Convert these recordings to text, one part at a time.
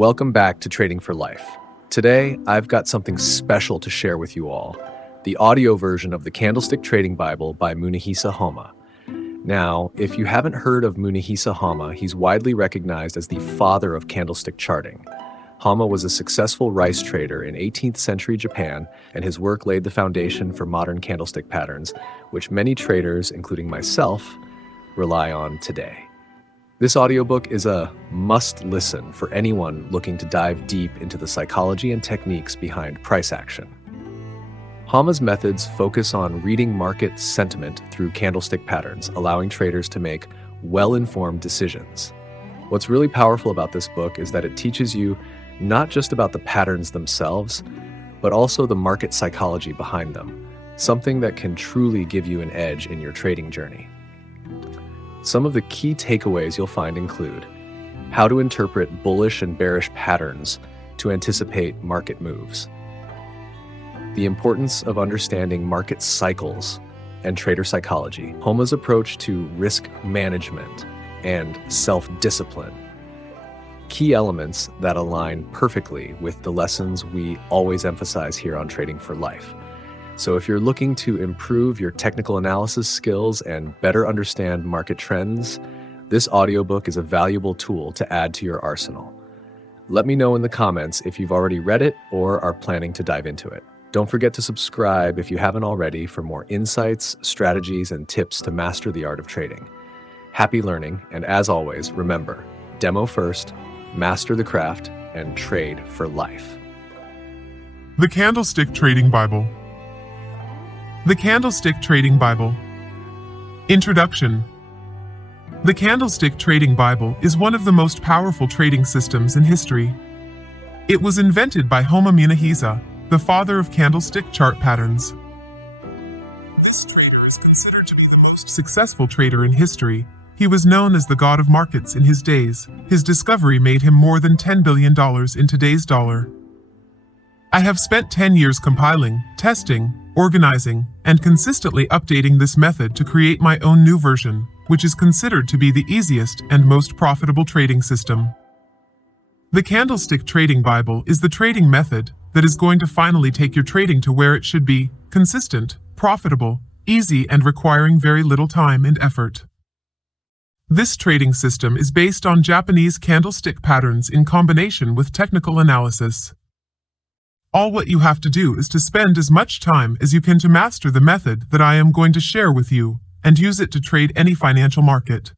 Welcome back to Trading for Life. Today, I've got something special to share with you all, the audio version of the Candlestick Trading Bible by Munehisa Homma. Now, if you haven't heard of Munehisa Homma, he's widely recognized as the father of candlestick charting. Homma was a successful rice trader in 18th century Japan, and his work laid the foundation for modern candlestick patterns, which many traders, including myself, rely on today. This audiobook is a must-listen for anyone looking to dive deep into the psychology and techniques behind price action. Homma's methods focus on reading market sentiment through candlestick patterns, allowing traders to make well-informed decisions. What's really powerful about this book is that it teaches you not just about the patterns themselves, but also the market psychology behind them, something that can truly give you an edge in your trading journey. Some of the key takeaways you'll find include how to interpret bullish and bearish patterns to anticipate market moves, the importance of understanding market cycles and trader psychology, Homma's approach to risk management and self-discipline, key elements that align perfectly with the lessons we always emphasize here on Trading for Life. So if you're looking to improve your technical analysis skills and better understand market trends, this audiobook is a valuable tool to add to your arsenal. Let me know in the comments if you've already read it or are planning to dive into it. Don't forget to subscribe if you haven't already for more insights, strategies, and tips to master the art of trading. Happy learning, and as always, remember, demo first, master the craft, and trade for life. The Candlestick Trading Bible. The Candlestick Trading Bible. Introduction. The Candlestick Trading Bible is one of the most powerful trading systems in history. It was invented by Homma Munehisa, the father of candlestick chart patterns. This trader is considered to be the most successful trader in history. He was known as the god of markets in his days. His discovery made him more than $10 billion in today's dollar. I have spent 10 years compiling, testing, organizing, and consistently updating this method to create my own new version, which is considered to be the easiest and most profitable trading system. The Candlestick Trading Bible is the trading method that is going to finally take your trading to where it should be: consistent, profitable, easy, and requiring very little time and effort. This trading system is based on Japanese candlestick patterns in combination with technical analysis. All what you have to do is to spend as much time as you can to master the method that I am going to share with you, and use it to trade any financial market.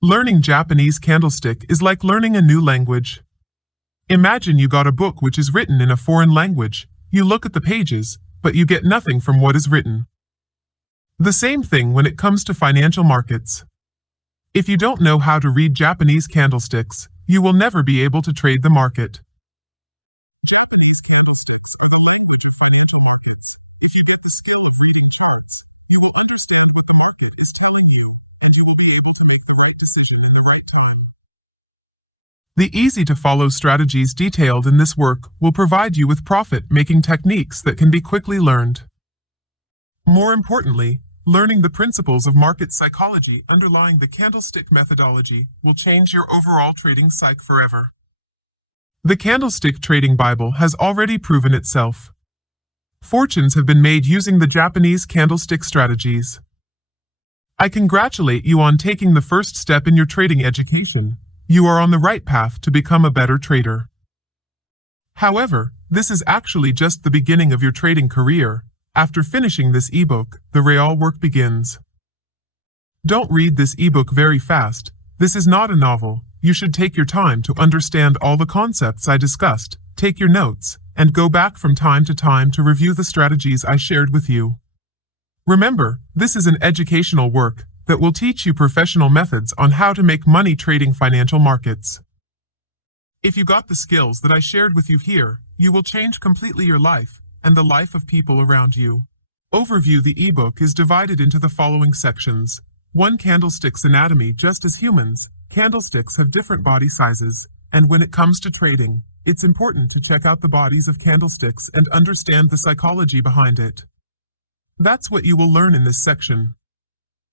Learning Japanese candlestick is like learning a new language. Imagine you got a book which is written in a foreign language. You look at the pages, but you get nothing from what is written. The same thing when it comes to financial markets. If you don't know how to read Japanese candlesticks, you will never be able to trade the market. Japanese candlesticks are the language of financial markets. If you get the skill of reading charts, you will understand what the market is telling you, and you will be able to make the right decision in the right time. The easy-to-follow strategies detailed in this work will provide you with profit-making techniques that can be quickly learned. More importantly, learning the principles of market psychology underlying the candlestick methodology will change your overall trading psyche forever. The Candlestick Trading Bible has already proven itself. Fortunes have been made using the Japanese candlestick strategies. I congratulate you on taking the first step in your trading education. You are on the right path to become a better trader. However, this is actually just the beginning of your trading career. After finishing this ebook, the real work begins. Don't read this ebook very fast. This is not a novel. You should take your time to understand all the concepts I discussed, take your notes, and go back from time to time to review the strategies I shared with you. Remember, this is an educational work that will teach you professional methods on how to make money trading financial markets. If you got the skills that I shared with you here, you will change completely your life and the life of people around you. Overview. The ebook is divided into the following sections. 1. Candlesticks anatomy. Just as humans, candlesticks have different body sizes, and when it comes to trading, it's important to check out the bodies of candlesticks and understand the psychology behind it. That's what you will learn in this section.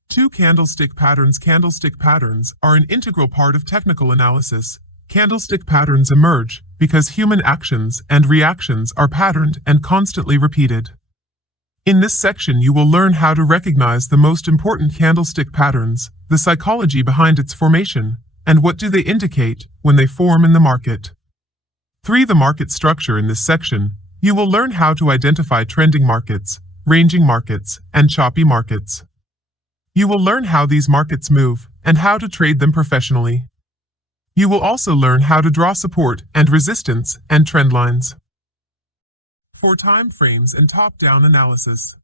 2. Candlestick patterns. Candlestick patterns are an integral part of technical analysis. Candlestick patterns emerge because human actions and reactions are patterned and constantly repeated. In this section, you will learn how to recognize the most important candlestick patterns, the psychology behind its formation, and what do they indicate when they form in the market. 3. The market structure. In this section, you will learn how to identify trending markets, ranging markets, and choppy markets. You will learn how these markets move and how to trade them professionally. You will also learn how to draw support and resistance and trend lines. 4. Time frames and top-down analysis.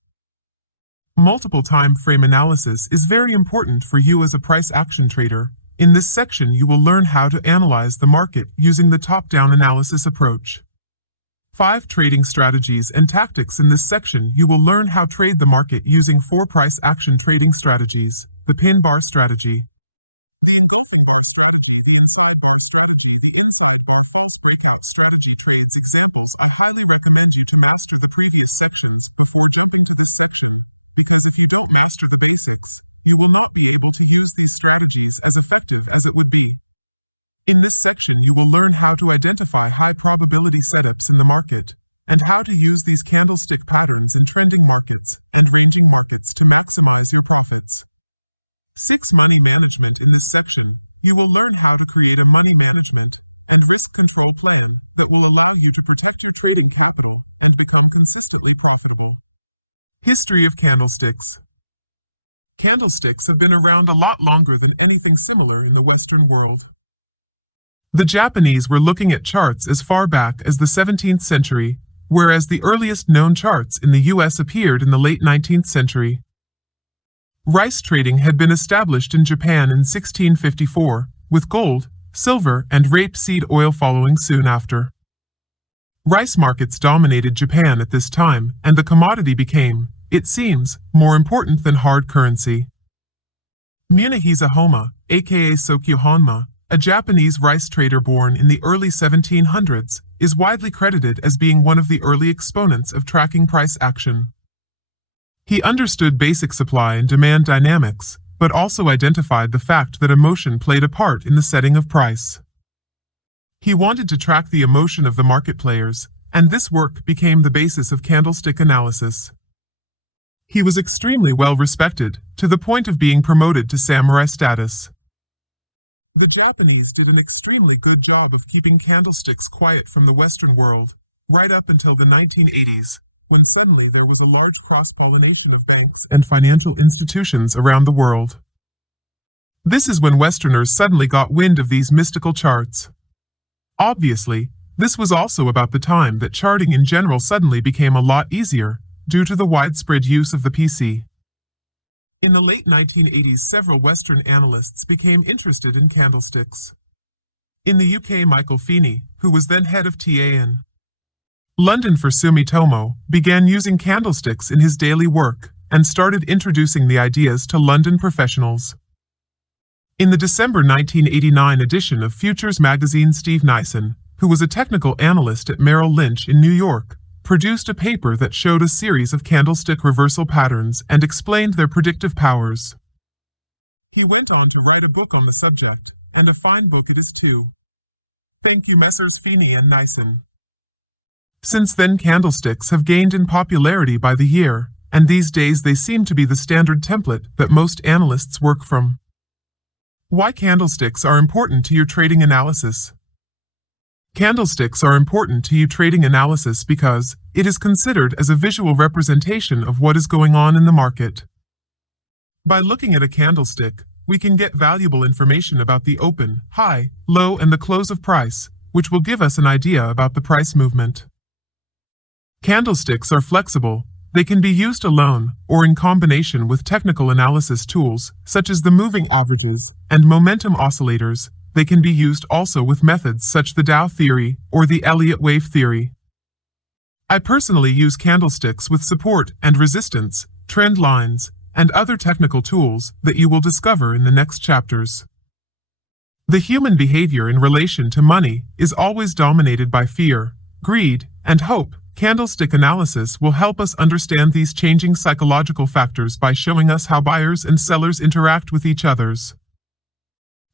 Multiple time frame analysis is very important for you as a price action trader. In this section, you will learn how to analyze the market using the top-down analysis approach. 5. Trading strategies and tactics. In this section, you will learn how to trade the market using 4 price action trading strategies: the pin bar strategy, the engulfing bar strategy, the inside bar strategy, the inside bar false breakout strategy. Trades examples. I highly recommend you to master the previous sections before jumping to this section, because if you don't master the basics, you will not be able to use these strategies as effective as it would be. In this section, you will learn how to identify high probability setups in the market, and how to use these candlestick patterns in trending markets and ranging markets to maximize your profits. 6. Money management. In this section, you will learn how to create a money management and risk control plan that will allow you to protect your trading capital and become consistently profitable. History of candlesticks. Candlesticks have been around a lot longer than anything similar in the Western world. The Japanese were looking at charts as far back as the 17th century, whereas the earliest known charts in the US appeared in the late 19th century. Rice trading had been established in Japan in 1654, with gold, silver, and rapeseed oil following soon after. Rice markets dominated Japan at this time, and the commodity became, it seems, more important than hard currency. Munehisa Homma, aka Sokyo Honma, a Japanese rice trader born in the early 1700s, is widely credited as being one of the early exponents of tracking price action. He understood basic supply and demand dynamics, but also identified the fact that emotion played a part in the setting of price. He wanted to track the emotion of the market players, and this work became the basis of candlestick analysis. He was extremely well respected, to the point of being promoted to samurai status. The Japanese did an extremely good job of keeping candlesticks quiet from the Western world, right up until the 1980s, when suddenly there was a large cross-pollination of banks and financial institutions around the world. This is when Westerners suddenly got wind of these mystical charts. Obviously, this was also about the time that charting in general suddenly became a lot easier, due to the widespread use of the PC. In the late 1980s, several Western analysts became interested in candlesticks. In the UK, Michael Feeney, who was then head of TA in London for Sumitomo, began using candlesticks in his daily work and started introducing the ideas to London professionals. In the December 1989 edition of Futures magazine, Steve Nyson, who was a technical analyst at Merrill Lynch in New York, produced a paper that showed a series of candlestick reversal patterns and explained their predictive powers. He went on to write a book on the subject, and a fine book it is too. Thank you, Messrs. Feeney and Nyson. Since then, candlesticks have gained in popularity by the year, and these days they seem to be the standard template that most analysts work from. Why candlesticks are important to your trading analysis? Candlesticks are important to your trading analysis because it is considered as a visual representation of what is going on in the market. By looking at a candlestick, we can get valuable information about the open, high, low, and the close of price, which will give us an idea about the price movement. Candlesticks are flexible. They can be used alone or in combination with technical analysis tools such as the moving averages and momentum oscillators. They can be used also with methods such as the Dow theory or the Elliott wave theory. I personally use candlesticks with support and resistance, trend lines, and other technical tools that you will discover in the next chapters. The human behavior in relation to money is always dominated by fear, greed, and hope. Candlestick analysis will help us understand these changing psychological factors by showing us how buyers and sellers interact with each other.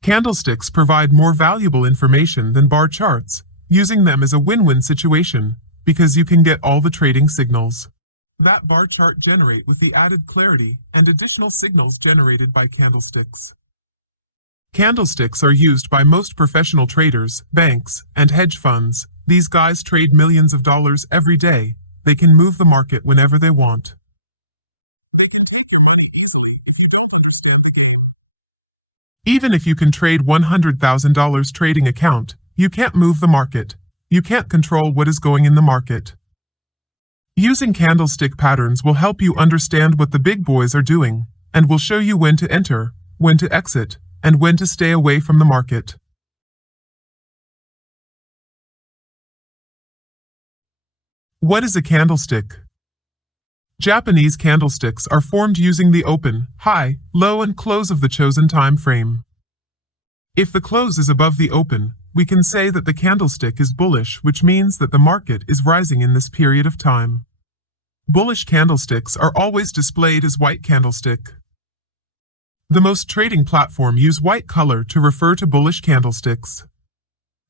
Candlesticks provide more valuable information than bar charts, using them as a win-win situation, because you can get all the trading signals that bar chart generate with the added clarity and additional signals generated by candlesticks. Candlesticks are used by most professional traders, banks, and hedge funds. These guys trade millions of dollars every day. They can move the market whenever they want. They can take your money easily if you don't understand the game. Even if you can trade $100,000 trading account, you can't move the market. You can't control what is going in the market. Using candlestick patterns will help you understand what the big boys are doing, and will show you when to enter, when to exit, and when to stay away from the market. What is a candlestick? Japanese candlesticks are formed using the open, high, low, and close of the chosen time frame. If the close is above the open, we can say that the candlestick is bullish, which means that the market is rising in this period of time. Bullish candlesticks are always displayed as white candlestick. The most trading platform use white color to refer to bullish candlesticks.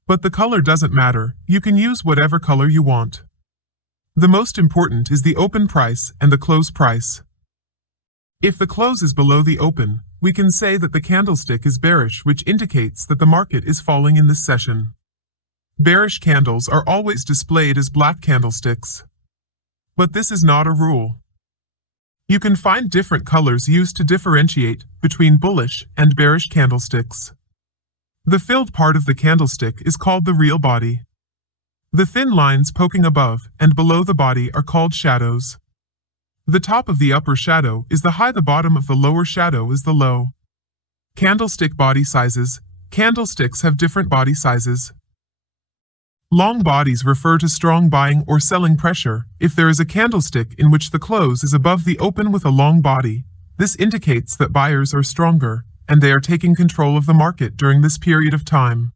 But the color doesn't matter, you can use whatever color you want. The most important is the open price and the close price. If the close is below the open, we can say that the candlestick is bearish, which indicates that the market is falling in this session. Bearish candles are always displayed as black candlesticks. But this is not a rule. You can find different colors used to differentiate between bullish and bearish candlesticks. The filled part of the candlestick is called the real body. The thin lines poking above and below the body are called shadows. The top of the upper shadow is the high, the bottom of the lower shadow is the low. Candlestick body sizes. Candlesticks have different body sizes. Long bodies refer to strong buying or selling pressure. If there is a candlestick in which the close is above the open with a long body, this indicates that buyers are stronger, and they are taking control of the market during this period of time.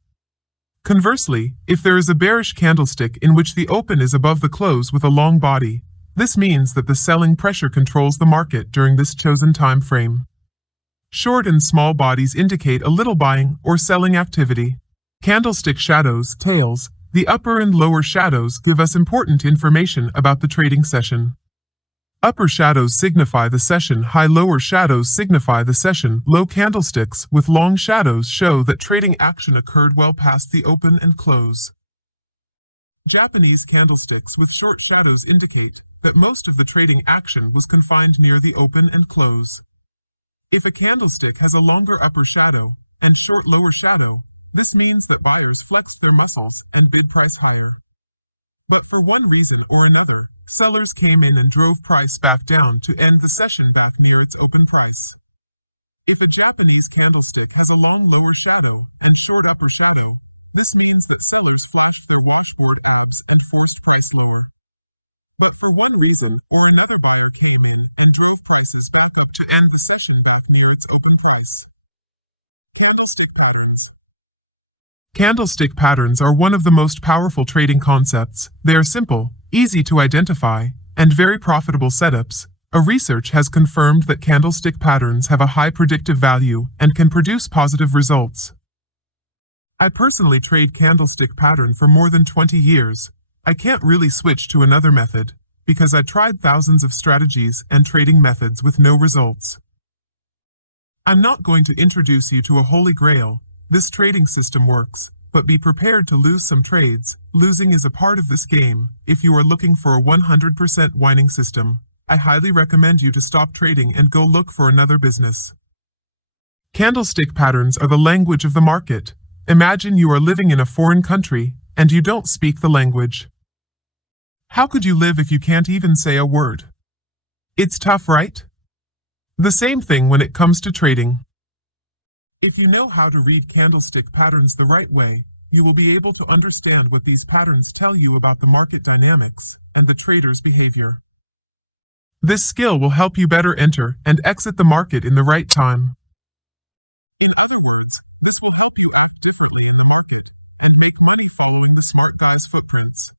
Conversely, if there is a bearish candlestick in which the open is above the close with a long body, this means that the selling pressure controls the market during this chosen time frame. Short and small bodies indicate a little buying or selling activity. Candlestick shadows, tails. The upper and lower shadows give us important information about the trading session. Upper shadows signify the session high, lower shadows signify the session low. Candlesticks with long shadows show that trading action occurred well past the open and close. Japanese candlesticks with short shadows indicate that most of the trading action was confined near the open and close. If a candlestick has a longer upper shadow and short lower shadow, this means that buyers flexed their muscles and bid price higher. But for one reason or another, sellers came in and drove price back down to end the session back near its open price. If a Japanese candlestick has a long lower shadow and short upper shadow, this means that sellers flashed their washboard abs and forced price lower. But for one reason or another, buyer came in and drove prices back up to end the session back near its open price. Candlestick patterns. Candlestick patterns are one of the most powerful trading concepts. They are simple, easy to identify, and very profitable setups. A research has confirmed that candlestick patterns have a high predictive value and can produce positive results. I personally trade candlestick pattern for more than 20 years. I can't really switch to another method, because I tried thousands of strategies and trading methods with no results. I'm not going to introduce you to a holy grail. This trading system works, but be prepared to lose some trades. Losing is a part of this game. If you are looking for a 100% winning system, I highly recommend you to stop trading and go look for another business. Candlestick patterns are the language of the market. Imagine you are living in a foreign country, and you don't speak the language. How could you live if you can't even say a word? It's tough, right? The same thing when it comes to trading. If you know how to read candlestick patterns the right way, you will be able to understand what these patterns tell you about the market dynamics and the trader's behavior. This skill will help you better enter and exit the market in the right time. In other words, this will help you act differently in the market and make money following the smart guy's footprints.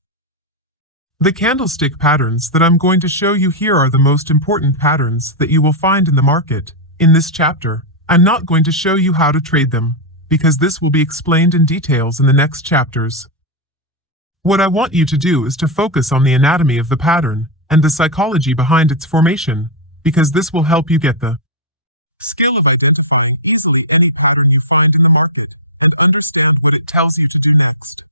The candlestick patterns that I'm going to show you here are the most important patterns that you will find in the market. In this chapter, I'm not going to show you how to trade them. because this will be explained in details in the next chapters. What I want you to do is to focus on the anatomy of the pattern and the psychology behind its formation, because this will help you get the skill of identifying easily any pattern you find in the market and understand what it tells you to do next.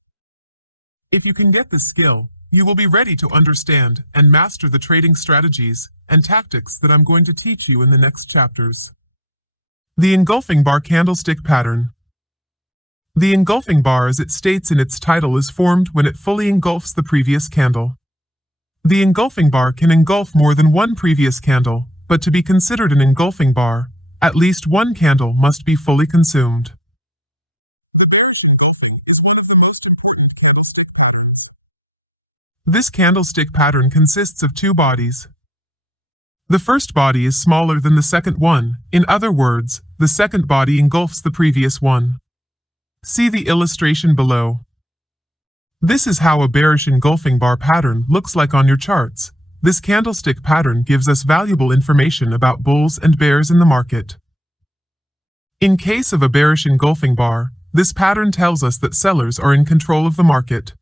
If you can get this skill, you will be ready to understand and master the trading strategies and tactics that I'm going to teach you in the next chapters. The Engulfing Bar Candlestick Pattern. The engulfing bar, as it states in its title, is formed when it fully engulfs the previous candle. The engulfing bar can engulf more than one previous candle, but to be considered an engulfing bar, at least one candle must be fully consumed. The bearish engulfing is one of the most important candlestick patterns. This candlestick pattern consists of two bodies. The first body is smaller than the second one. In other words, the second body engulfs the previous one. See the illustration below. This is how a bearish engulfing bar pattern looks like on your charts. This candlestick pattern gives us valuable information about bulls and bears in the market. In case of a bearish engulfing bar, this pattern tells us that sellers are in control of the market.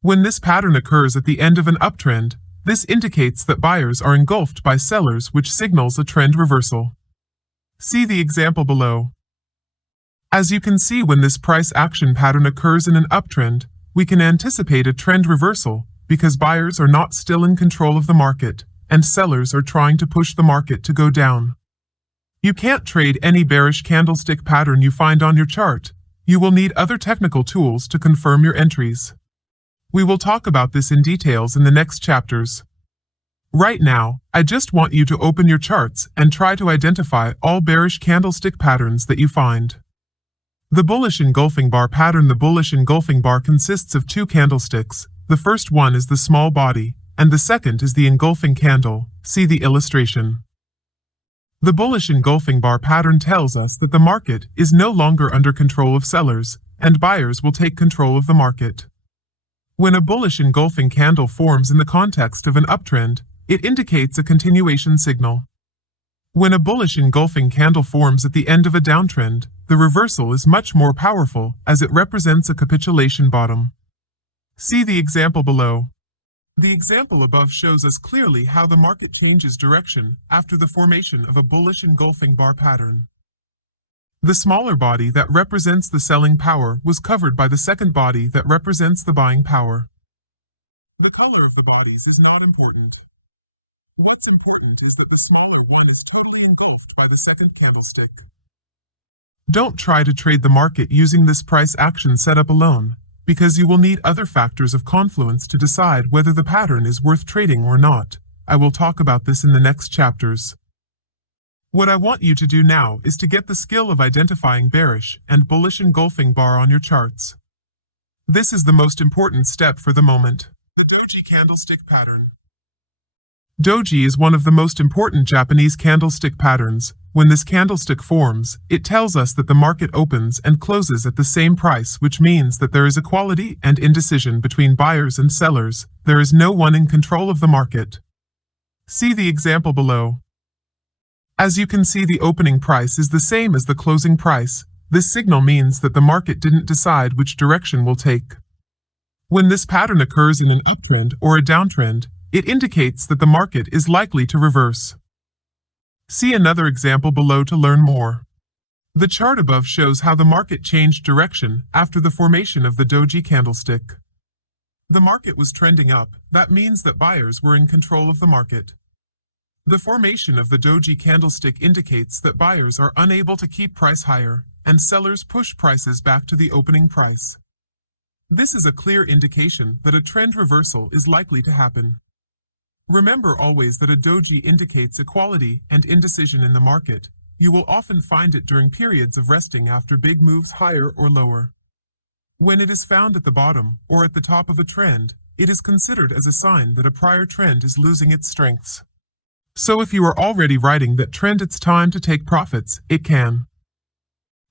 When this pattern occurs at the end of an uptrend, this indicates that buyers are engulfed by sellers, which signals a trend reversal. See the example below. As you can see, when this price action pattern occurs in an uptrend, we can anticipate a trend reversal because buyers are not still in control of the market, and sellers are trying to push the market to go down. You can't trade any bearish candlestick pattern you find on your chart. You will need other technical tools to confirm your entries. We will talk about this in details in the next chapters. Right now, I just want you to open your charts and try to identify all bearish candlestick patterns that you find. The bullish engulfing bar pattern. The bullish engulfing bar consists of two candlesticks. The first one is the small body, and the second is the engulfing candle. See the illustration. The bullish engulfing bar pattern tells us that the market is no longer under control of sellers, and buyers will take control of the market. When a bullish engulfing candle forms in the context of an uptrend, it indicates a continuation signal. When a bullish engulfing candle forms at the end of a downtrend, the reversal is much more powerful as it represents a capitulation bottom. See the example below. The example above shows us clearly how the market changes direction after the formation of a bullish engulfing bar pattern. The smaller body that represents the selling power was covered by the second body that represents the buying power. The color of the bodies is not important. What's important is that the smaller one is totally engulfed by the second candlestick. Don't try to trade the market using this price action setup alone, because you will need other factors of confluence to decide whether the pattern is worth trading or not. I will talk about this in the next chapters. What I want you to do now is to get the skill of identifying bearish and bullish engulfing bar on your charts. This is the most important step for the moment. The Doji Candlestick Pattern. Doji is one of the most important Japanese candlestick patterns. When this candlestick forms, it tells us that the market opens and closes at the same price, which means that there is equality and indecision between buyers and sellers. There is no one in control of the market. See the example below. As you can see, the opening price is the same as the closing price. This signal means that the market didn't decide which direction will take. When this pattern occurs in an uptrend or a downtrend, it indicates that the market is likely to reverse. See another example below to learn more. The chart above shows how the market changed direction after the formation of the doji candlestick. The market was trending up. That means that buyers were in control of the market. The formation of the doji candlestick indicates that buyers are unable to keep price higher, and sellers push prices back to the opening price. This is a clear indication that a trend reversal is likely to happen. Remember always that a doji indicates equality and indecision in the market. You will often find it during periods of resting after big moves higher or lower. When it is found at the bottom or at the top of a trend, it is considered as a sign that a prior trend is losing its strengths. So if you are already writing that trend, it's time to take profits. It can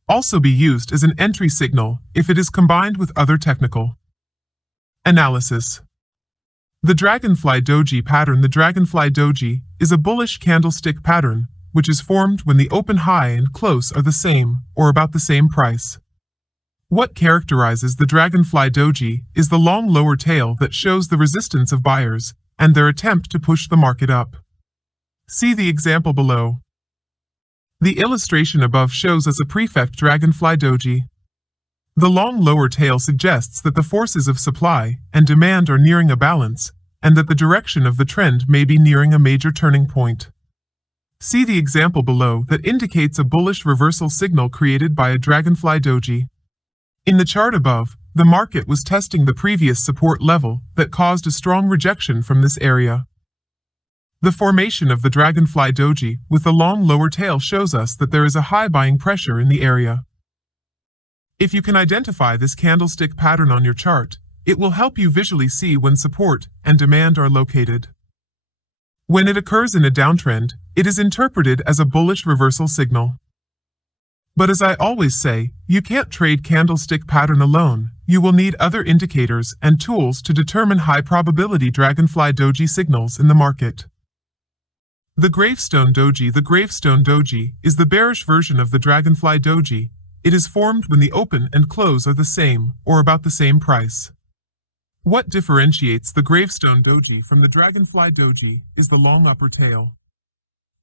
also be used as an entry signal if it is combined with other technical analysis. The Dragonfly Doji Pattern. The Dragonfly Doji is a bullish candlestick pattern which is formed when the open high and close are the same, or about the same price. What characterizes the dragonfly doji is the long lower tail that shows the resistance of buyers and their attempt to push the market up. See the example below. The illustration above shows us a prefect dragonfly doji. The long lower tail suggests that the forces of supply and demand are nearing a balance, and that the direction of the trend may be nearing a major turning point. See the example below that indicates a bullish reversal signal created by a dragonfly doji. In the chart above, the market was testing the previous support level that caused a strong rejection from this area. The formation of the dragonfly doji with a long lower tail shows us that there is a high buying pressure in the area. If you can identify this candlestick pattern on your chart, it will help you visually see when support and demand are located. When it occurs in a downtrend, it is interpreted as a bullish reversal signal. But as I always say, you can't trade candlestick pattern alone. You will need other indicators and tools to determine high probability dragonfly doji signals in the market. The gravestone doji. The gravestone doji is the bearish version of the dragonfly doji. It is formed when the open and close are the same, or about the same price. What differentiates the gravestone doji from the dragonfly doji is the long upper tail.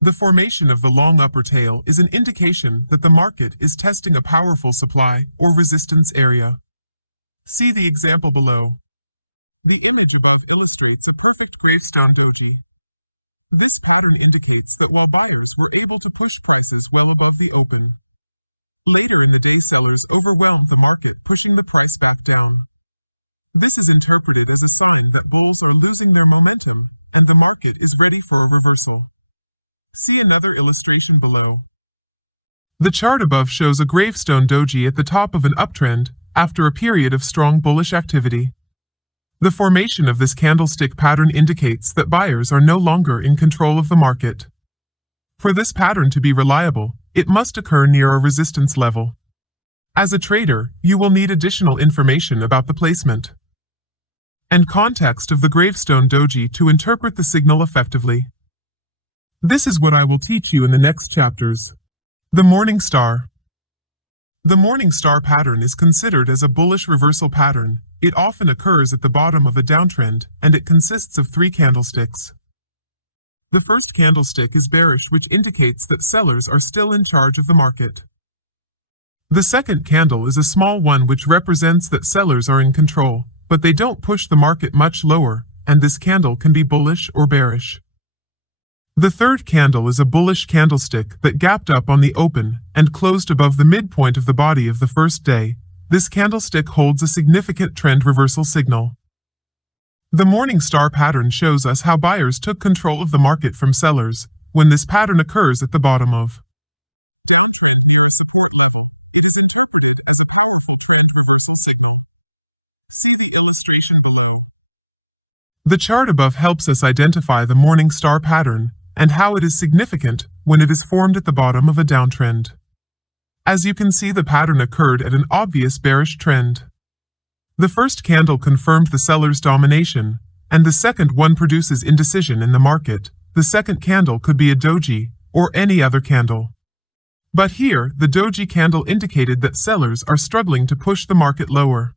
The formation of the long upper tail is an indication that the market is testing a powerful supply or resistance area. See the example below. The image above illustrates a perfect gravestone doji. This pattern indicates that while buyers were able to push prices well above the open, later in the day sellers overwhelmed the market, pushing the price back down. This is interpreted as a sign that bulls are losing their momentum and the market is ready for a reversal. See another illustration below. The chart above shows a gravestone doji at the top of an uptrend after a period of strong bullish activity. The formation of this candlestick pattern indicates that buyers are no longer in control of the market. For this pattern to be reliable, it must occur near a resistance level. As a trader, you will need additional information about the placement and context of the gravestone doji to interpret the signal effectively. This is what I will teach you in the next chapters. The morning star. The morning star pattern is considered as a bullish reversal pattern. It often occurs at the bottom of a downtrend, and it consists of 3 candlesticks. The first candlestick is bearish, which indicates that sellers are still in charge of the market. The second candle is a small one, which represents that sellers are in control, but they don't push the market much lower, and this candle can be bullish or bearish. The third candle is a bullish candlestick that gapped up on the open and closed above the midpoint of the body of the first day. This candlestick holds a significant trend reversal signal. The morning star pattern shows us how buyers took control of the market from sellers when this pattern occurs at the bottom of downtrend near a support level. It is interpreted as a powerful trend reversal signal. See the illustration below. The chart above helps us identify the morning star pattern and how it is significant when it is formed at the bottom of a downtrend. As you can see, the pattern occurred at an obvious bearish trend. The first candle confirmed the seller's domination, and the second one produces indecision in the market. The second candle could be a doji or any other candle. But here, the doji candle indicated that sellers are struggling to push the market lower.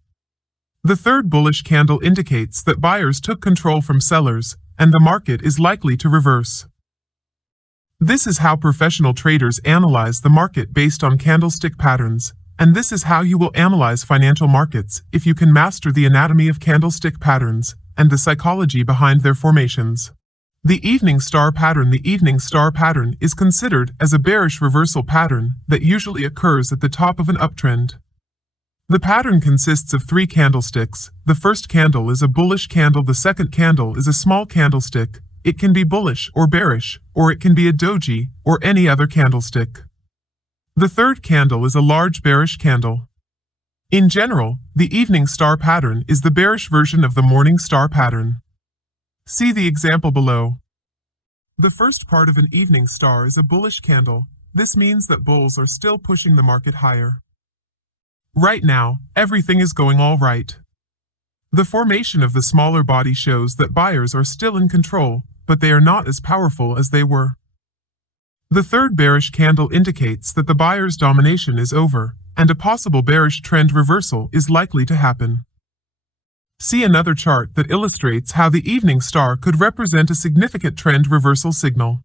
The third bullish candle indicates that buyers took control from sellers, and the market is likely to reverse. This is how professional traders analyze the market based on candlestick patterns, and this is how you will analyze financial markets if you can master the anatomy of candlestick patterns and the psychology behind their formations. The evening star pattern. The evening star pattern is considered as a bearish reversal pattern that usually occurs at the top of an uptrend. The pattern consists of 3 candlesticks. The first candle is a bullish candle. The second candle is a small candlestick. It can be bullish or bearish, or it can be a doji or any other candlestick. The third candle is a large bearish candle. In general, the evening star pattern is the bearish version of the morning star pattern. See the example below. The first part of an evening star is a bullish candle. This means that bulls are still pushing the market higher. Right now, everything is going all right. The formation of the smaller body shows that buyers are still in control, but they are not as powerful as they were. The third bearish candle indicates that the buyer's domination is over, and a possible bearish trend reversal is likely to happen. See another chart that illustrates how the evening star could represent a significant trend reversal signal.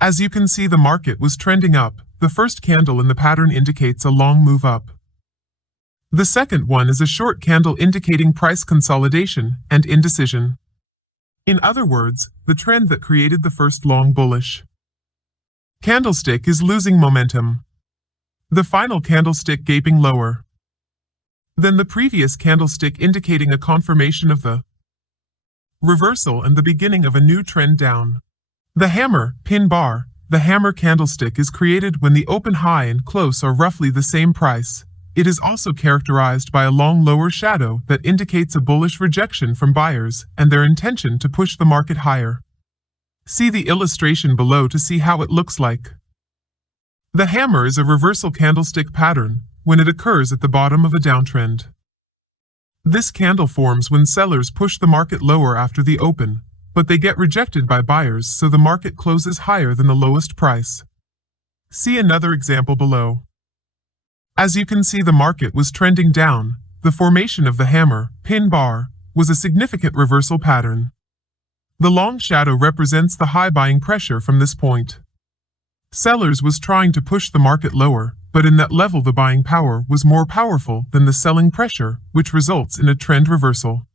As you can see, the market was trending up. The first candle in the pattern indicates a long move up. The second one is a short candle indicating price consolidation and indecision. In other words, the trend that created the first long bullish candlestick is losing momentum. The final candlestick gaping lower than the previous candlestick, indicating a confirmation of the reversal and the beginning of a new trend down. The hammer, pin bar, the hammer candlestick is created when the open high and close are roughly the same price. It is also characterized by a long lower shadow that indicates a bullish rejection from buyers and their intention to push the market higher. See the illustration below to see how it looks like. The hammer is a reversal candlestick pattern when it occurs at the bottom of a downtrend. This candle forms when sellers push the market lower after the open, but they get rejected by buyers, so the market closes higher than the lowest price. See another example below. As you can see, the market was trending down. The formation of the hammer, pin bar, was a significant reversal pattern. The long shadow represents the high buying pressure from this point. Sellers was trying to push the market lower, but in that level the buying power was more powerful than the selling pressure, which results in a trend reversal.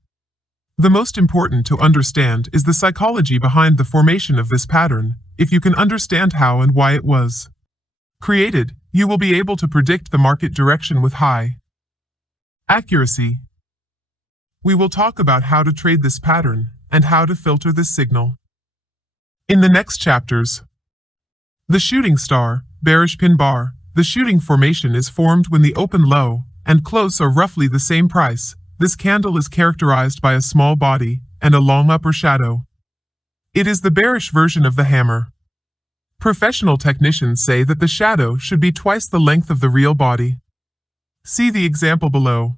The most important to understand is the psychology behind the formation of this pattern. If you can understand how and why it was created, you will be able to predict the market direction with high accuracy. We will talk about how to trade this pattern and how to filter this signal in the next chapters. The shooting star, bearish pin bar. The shooting formation is formed when the open low and close are roughly the same price. This candle is characterized by a small body and a long upper shadow. It is the bearish version of the hammer. Professional technicians say that the shadow should be twice the length of the real body. See the example below.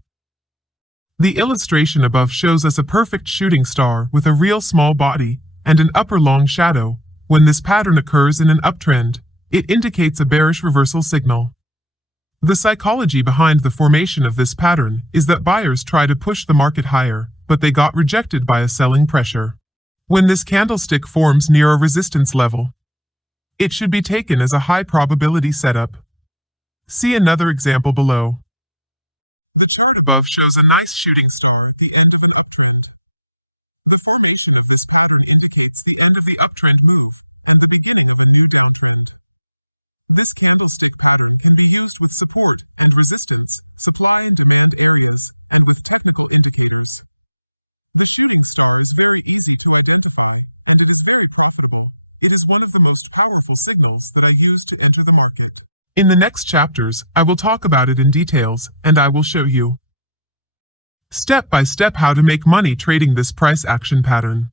The illustration above shows us a perfect shooting star with a real small body and an upper long shadow. When this pattern occurs in an uptrend, it indicates a bearish reversal signal. The psychology behind the formation of this pattern is that buyers try to push the market higher, but they got rejected by a selling pressure. When this candlestick forms near a resistance level, it should be taken as a high probability setup. See another example below. The chart above shows a nice shooting star at the end of an uptrend. The formation of this pattern indicates the end of the uptrend move and the beginning of a new downtrend. This candlestick pattern can be used with support and resistance, supply and demand areas, and with technical indicators. The shooting star is very easy to identify, and it is very profitable. It is one of the most powerful signals that I use to enter the market. In the next chapters, I will talk about it in details, and I will show you step by step how to make money trading this price action pattern.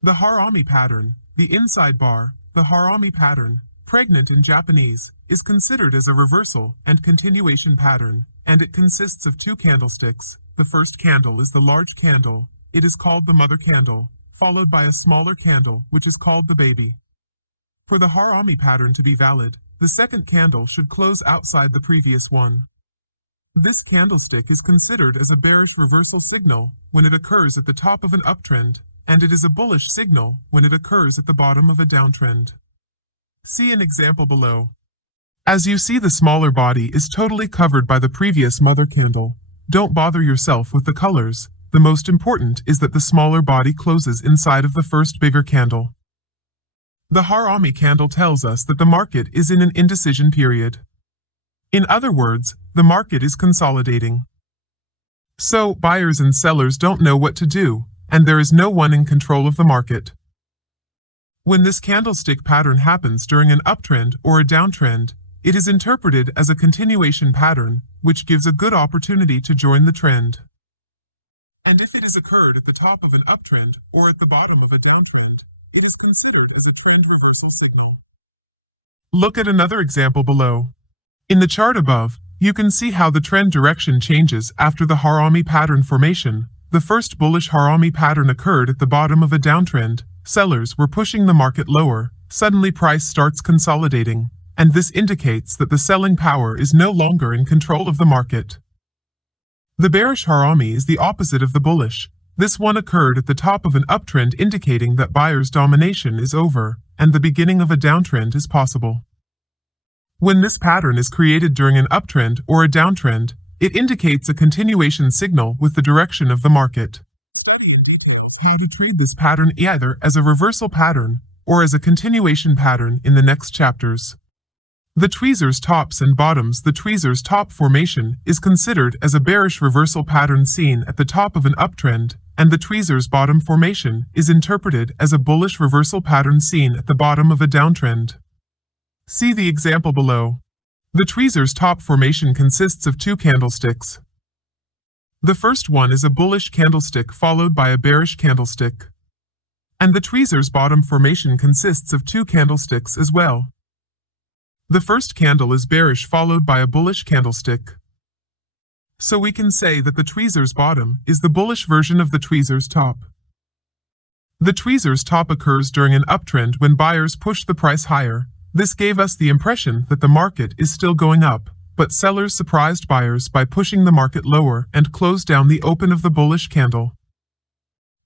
The harami pattern, the inside bar, the harami pattern, pregnant in Japanese, is considered as a reversal and continuation pattern, and it consists of two candlesticks. The first candle is the large candle. It is called the mother candle, followed by a smaller candle, which is called the baby. For the harami pattern to be valid, the second candle should close outside the previous one. This candlestick is considered as a bearish reversal signal when it occurs at the top of an uptrend, and it is a bullish signal when it occurs at the bottom of a downtrend. See an example below. As you see, the smaller body is totally covered by the previous mother candle. Don't bother yourself with the colors. The most important is that the smaller body closes inside of the first bigger candle. The harami candle tells us that the market is in an indecision period. In other words, the market is consolidating. So, buyers and sellers don't know what to do, and there is no one in control of the market. When this candlestick pattern happens during an uptrend or a downtrend, it is interpreted as a continuation pattern, which gives a good opportunity to join the trend. And if it has occurred at the top of an uptrend or at the bottom of a downtrend, it is considered as a trend reversal signal. Look at another example below. In the chart above, you can see how the trend direction changes after the harami pattern formation. The first bullish harami pattern occurred at the bottom of a downtrend. Sellers were pushing the market lower, Suddenly price starts consolidating, and this indicates that the selling power is no longer in control of the market. The bearish harami is the opposite of the bullish. This one occurred at the top of an uptrend, indicating that buyers' domination is over, and the beginning of a downtrend is possible. When this pattern is created during an uptrend or a downtrend, it indicates a continuation signal with the direction of the market. How to trade this pattern either as a reversal pattern or as a continuation pattern in the next chapters. The tweezers tops and bottoms. The tweezers top formation is considered as a bearish reversal pattern seen at the top of an uptrend, and the tweezers bottom formation is interpreted as a bullish reversal pattern seen at the bottom of a downtrend. See the example below. The tweezers top formation consists of two candlesticks. The first one is a bullish candlestick followed by a bearish candlestick. And the tweezers bottom formation consists of two candlesticks as well. The first candle is bearish followed by a bullish candlestick. So we can say that the tweezers bottom is the bullish version of the tweezers top. The tweezers top occurs during an uptrend when buyers push the price higher. This gave us the impression that the market is still going up, but sellers surprised buyers by pushing the market lower and closed down the open of the bullish candle.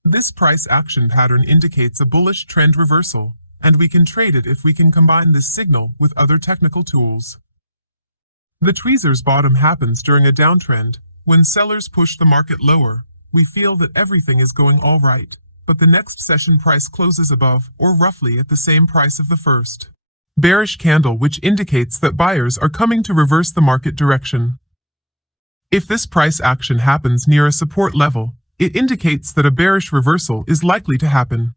This price action pattern indicates a bullish trend reversal, and we can trade it if we can combine this signal with other technical tools. The tweezers bottom happens during a downtrend. When sellers push the market lower, we feel that everything is going all right, but the next session price closes above or roughly at the same price of the first bearish candle, which indicates that buyers are coming to reverse the market direction. If this price action happens near a support level, it indicates that a bearish reversal is likely to happen.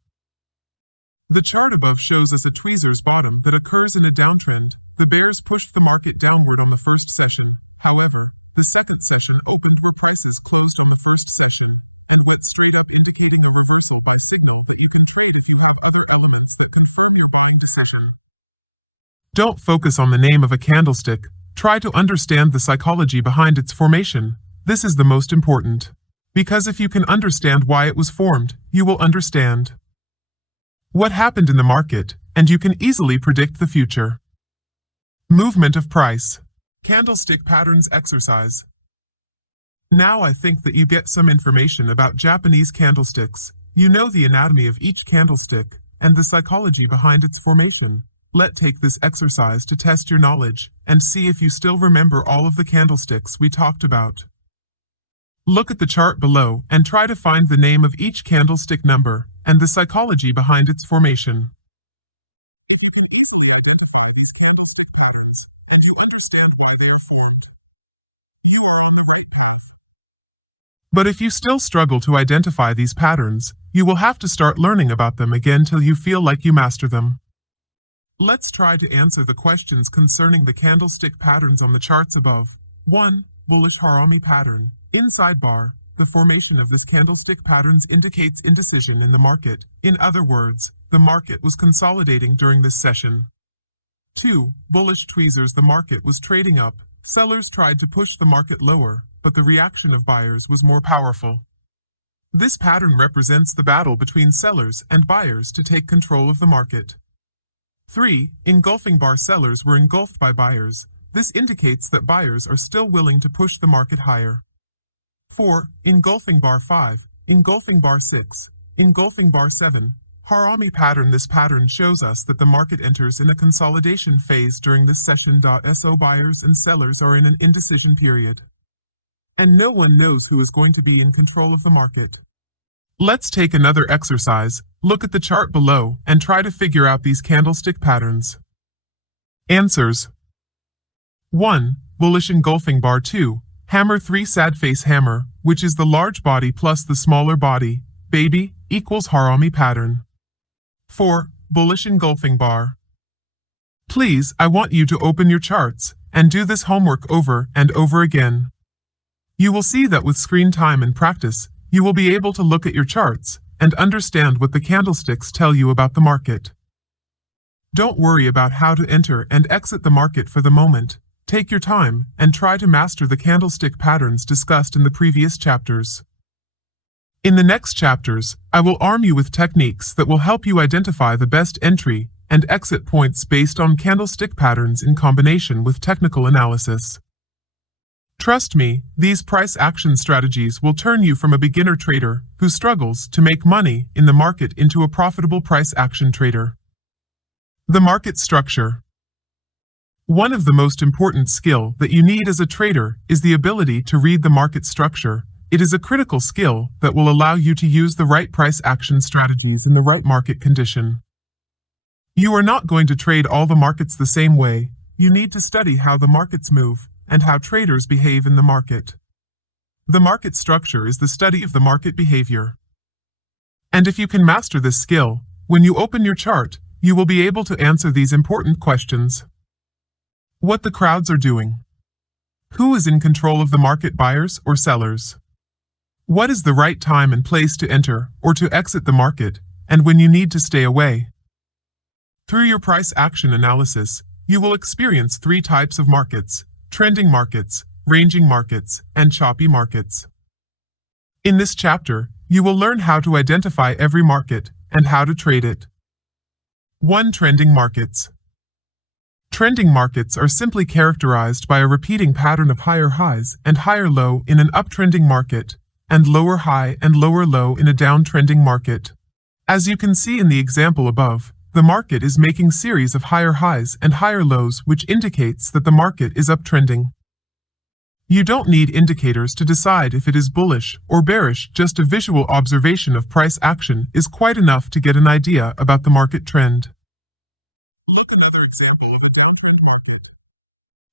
The chart above shows us a tweezers bottom that occurs in a downtrend. The bears pushed the market downward on the first session. However, the second session opened where prices closed on the first session and went straight up, indicating a reversal by signal that you can trade if you have other elements that confirm your buying decision. Don't focus on the name of a candlestick. Try to understand the psychology behind its formation. This is the most important. Because if you can understand why it was formed, you will understand what happened in the market, and you can easily predict the future. Movement of price. Candlestick patterns exercise. Now I think that you get some information about Japanese candlesticks. You know the anatomy of each candlestick and the psychology behind its formation. Let's take this exercise to test your knowledge and see if you still remember all of the candlesticks we talked about. Look at the chart below and try to find the name of each candlestick number and the psychology behind its formation. If you can easily identify these candlestick patterns and you understand why they are formed, you are on the right path. But if you still struggle to identify these patterns, you will have to start learning about them again till you feel like you master them. Let's try to answer the questions concerning the candlestick patterns on the charts above. 1. Bullish harami pattern. Inside bar, the formation of this candlestick patterns indicates indecision in the market. In other words, the market was consolidating during this session. 2. Bullish tweezers. The market was trading up. Sellers tried to push the market lower, but the reaction of buyers was more powerful. This pattern represents the battle between sellers and buyers to take control of the market. 3. Engulfing bar. Sellers were engulfed by buyers. This indicates that buyers are still willing to push the market higher. 4. Engulfing bar. 5. Engulfing bar. 6. Engulfing bar. 7. Harami pattern. This pattern shows us that the market enters in a consolidation phase during this session. So buyers and sellers are in an indecision period. And no one knows who is going to be in control of the market. Let's take another exercise. Look at the chart below and try to figure out these candlestick patterns. Answers. 1. Bullish engulfing bar. 2. Hammer. 3. Sad face hammer, which is the large body plus the smaller body, baby, equals harami pattern. 4. Bullish engulfing bar. Please, I want you to open your charts and do this homework over and over again. You will see that with screen time and practice, you will be able to look at your charts and understand what the candlesticks tell you about the market. Don't worry about how to enter and exit the market for the moment. Take your time and try to master the candlestick patterns discussed in the previous chapters. In the next chapters, I will arm you with techniques that will help you identify the best entry and exit points based on candlestick patterns in combination with technical analysis. Trust me, these price action strategies will turn you from a beginner trader who struggles to make money in the market into a profitable price action trader. The market structure. One of the most important skill that you need as a trader is the ability to read the market structure. It is a critical skill that will allow you to use the right price action strategies in the right market condition. You are not going to trade all the markets the same way. You need to study how the markets move and how traders behave in the market. The market structure is the study of the market behavior. And if you can master this skill, when you open your chart, you will be able to answer these important questions. What the crowds are doing. Who is in control of the market, buyers or sellers? What is the right time and place to enter or to exit the market, and when you need to stay away? Through your price action analysis, you will experience 3 types of markets: trending markets, ranging markets, and choppy markets. In this chapter, you will learn how to identify every market and how to trade it. 1. Trending markets. Trending markets are simply characterized by a repeating pattern of higher highs and higher low in an uptrending market, and lower high and lower low in a downtrending market. As you can see in the example above, the market is making series of higher highs and higher lows, which indicates that the market is uptrending. You don't need indicators to decide if it is bullish or bearish. Just a visual observation of price action is quite enough to get an idea about the market trend. Look another example.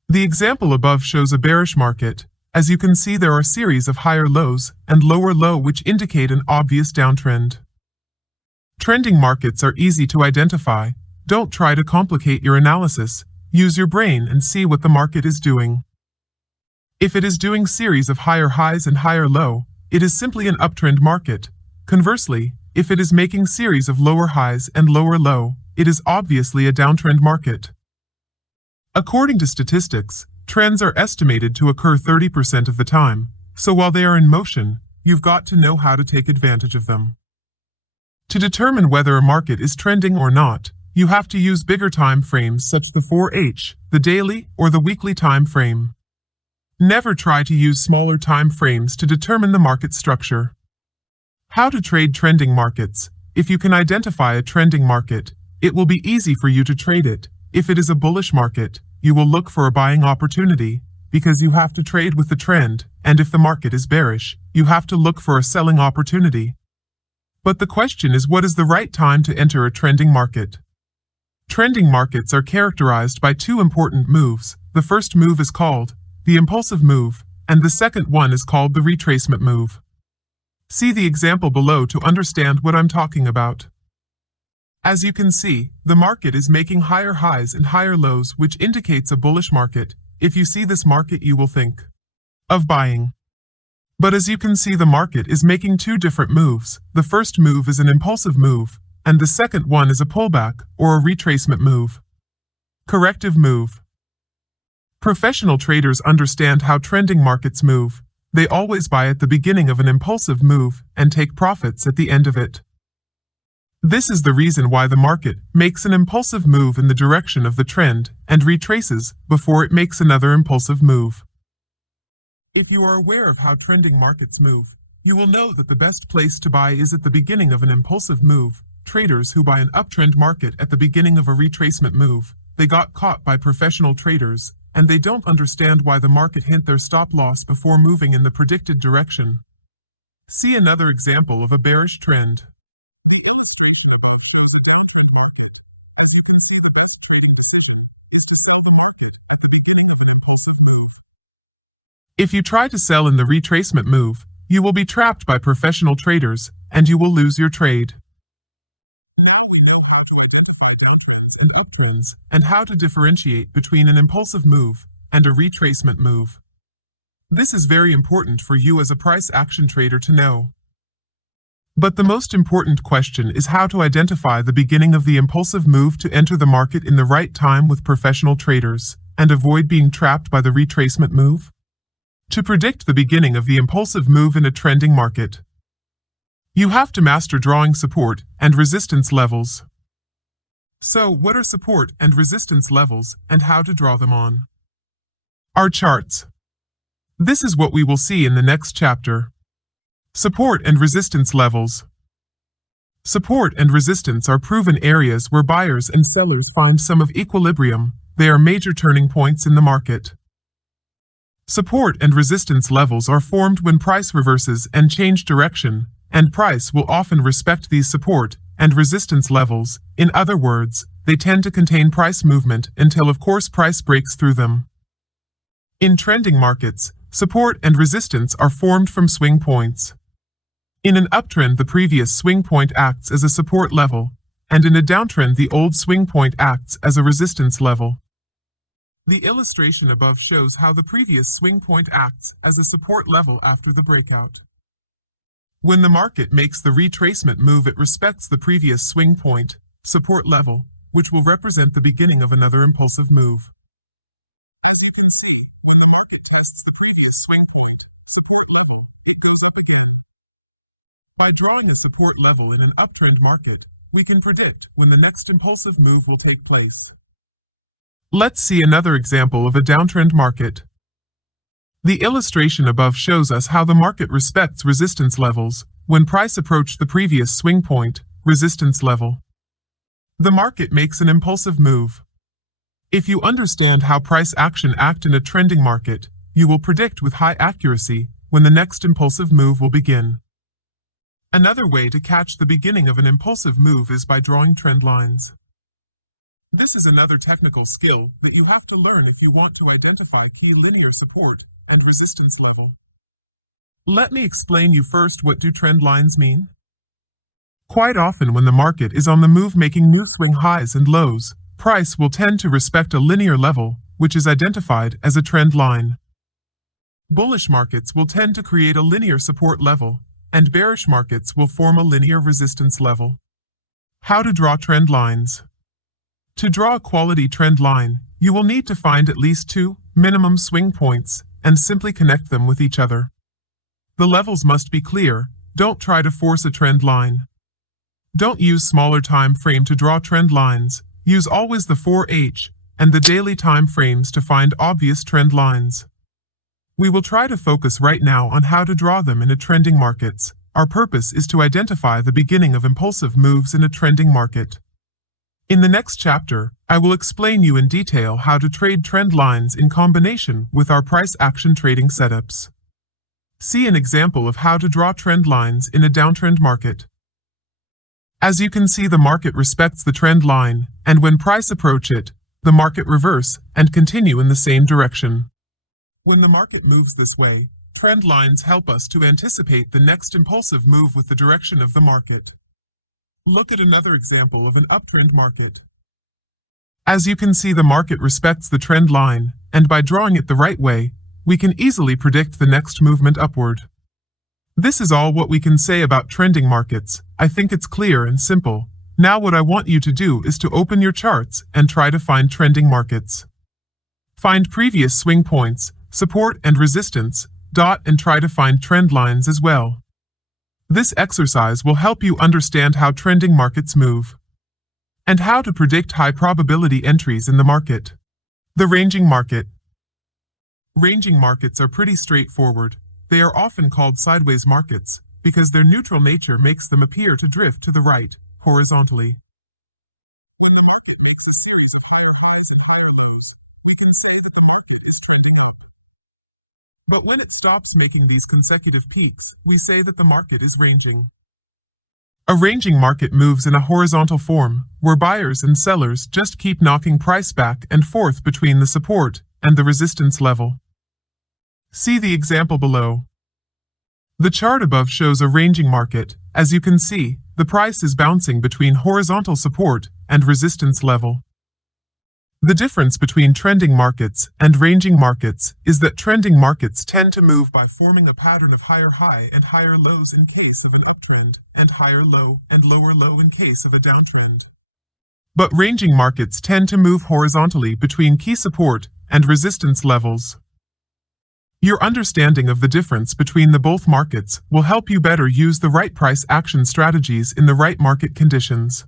The example above shows a bearish market. As you can see, there are series of higher lows and lower low which indicate an obvious downtrend. Trending markets are easy to identify. Don't try to complicate your analysis. Use your brain and see what the market is doing. If it is doing series of higher highs and higher low, it is simply an uptrend market. Conversely, if it is making series of lower highs and lower low, it is obviously a downtrend market. According to statistics, trends are estimated to occur 30% of the time, so while they are in motion, you've got to know how to take advantage of them. To determine whether a market is trending or not, you have to use bigger time frames such as the 4H, the daily, or the weekly time frame. Never try to use smaller time frames to determine the market structure. How to trade trending markets. If you can identify a trending market, it will be easy for you to trade it. If it is a bullish market, you will look for a buying opportunity, because you have to trade with the trend, and if the market is bearish, you have to look for a selling opportunity. But the question is, what is the right time to enter a trending market? Trending markets are characterized by 2 important moves. The first move is called the impulsive move, and the second one is called the retracement move. See the example below to understand what I'm talking about. As you can see, the market is making higher highs and higher lows, which indicates a bullish market. If you see this market, you will think of buying. But as you can see, the market is making 2 different moves. The first move is an impulsive move, and the second one is a pullback or a retracement move. Corrective move. Professional traders understand how trending markets move. They always buy at the beginning of an impulsive move and take profits at the end of it. This is the reason why the market makes an impulsive move in the direction of the trend and retraces before it makes another impulsive move. If you are aware of how trending markets move, you will know that the best place to buy is at the beginning of an impulsive move. Traders who buy an uptrend market at the beginning of a retracement move, they got caught by professional traders, and they don't understand why the market hit their stop loss before moving in the predicted direction. See another example of a bearish trend. As you can see, the best trading decision is to sell the market at the beginning of an impulsive move. If you try to sell in the retracement move, you will be trapped by professional traders, and you will lose your trade. Now we know how to identify downtrends and uptrends, and how to differentiate between an impulsive move and a retracement move. This is very important for you as a price action trader to know. But the most important question is how to identify the beginning of the impulsive move to enter the market in the right time with professional traders, and avoid being trapped by the retracement move. To predict the beginning of the impulsive move in a trending market, you have to master drawing support and resistance levels. So, what are support and resistance levels and how to draw them on? Our charts. This is what we will see in the next chapter. Support and resistance levels. Support and resistance are proven areas where buyers and sellers find some of equilibrium. They are major turning points in the market. Support and resistance levels are formed when price reverses and change direction, and price will often respect these support and resistance levels. In other words, they tend to contain price movement until of course price breaks through them. In trending markets, support and resistance are formed from swing points. In an uptrend, the previous swing point acts as a support level, and in a downtrend, the old swing point acts as a resistance level. The illustration above shows how the previous swing point acts as a support level after the breakout. When the market makes the retracement move, it respects the previous swing point, support level, which will represent the beginning of another impulsive move. As you can see, when the market tests the previous swing point, support level, it goes up again. By drawing a support level in an uptrend market, we can predict when the next impulsive move will take place. Let's see another example of a downtrend market. The illustration above shows us how the market respects resistance levels when price approached the previous swing point, resistance level. The market makes an impulsive move. If you understand how price action acts in a trending market, you will predict with high accuracy when the next impulsive move will begin. Another way to catch the beginning of an impulsive move is by drawing trend lines. This is another technical skill that you have to learn if you want to identify key linear support and resistance level. Let me explain you first what do trend lines mean. Quite often when the market is on the move making move swing highs and lows, price will tend to respect a linear level, which is identified as a trend line. Bullish markets will tend to create a linear support level, and bearish markets will form a linear resistance level. How to draw trend lines. To draw a quality trend line, you will need to find at least two minimum swing points and simply connect them with each other. The levels must be clear. Don't try to force a trend line. Don't use smaller time frame to draw trend lines. Use always the 4H and the daily time frames to find obvious trend lines. We will try to focus right now on how to draw them in a trending markets. Our purpose is to identify the beginning of impulsive moves in a trending market. In the next chapter, I will explain you in detail how to trade trend lines in combination with our price action trading setups. See an example of how to draw trend lines in a downtrend market. As you can see, the market respects the trend line, and when price approach it, the market reverse and continue in the same direction. When the market moves this way, trend lines help us to anticipate the next impulsive move with the direction of the market. Look at another example of an uptrend market. As you can see, the market respects the trend line, and by drawing it the right way, we can easily predict the next movement upward. This is all what we can say about trending markets. I think it's clear and simple. Now what I want you to do is to open your charts and try to find trending markets. Find previous swing points, support and resistance, and try to find trend lines as well. This exercise will help you understand how trending markets move and how to predict high probability entries in the market. The ranging market. Ranging markets are pretty straightforward. They are often called sideways markets because their neutral nature makes them appear to drift to the right, horizontally. When the market makes a series of higher highs and higher lows, we can say that the market is trending up. But when it stops making these consecutive peaks, we say that the market is ranging. A ranging market moves in a horizontal form, where buyers and sellers just keep knocking price back and forth between the support and the resistance level. See the example below. The chart above shows a ranging market. As you can see, the price is bouncing between horizontal support and resistance level. The difference between trending markets and ranging markets is that trending markets tend to move by forming a pattern of higher high and higher lows in case of an uptrend, and higher low and lower low in case of a downtrend. But ranging markets tend to move horizontally between key support and resistance levels. Your understanding of the difference between the both markets will help you better use the right price action strategies in the right market conditions.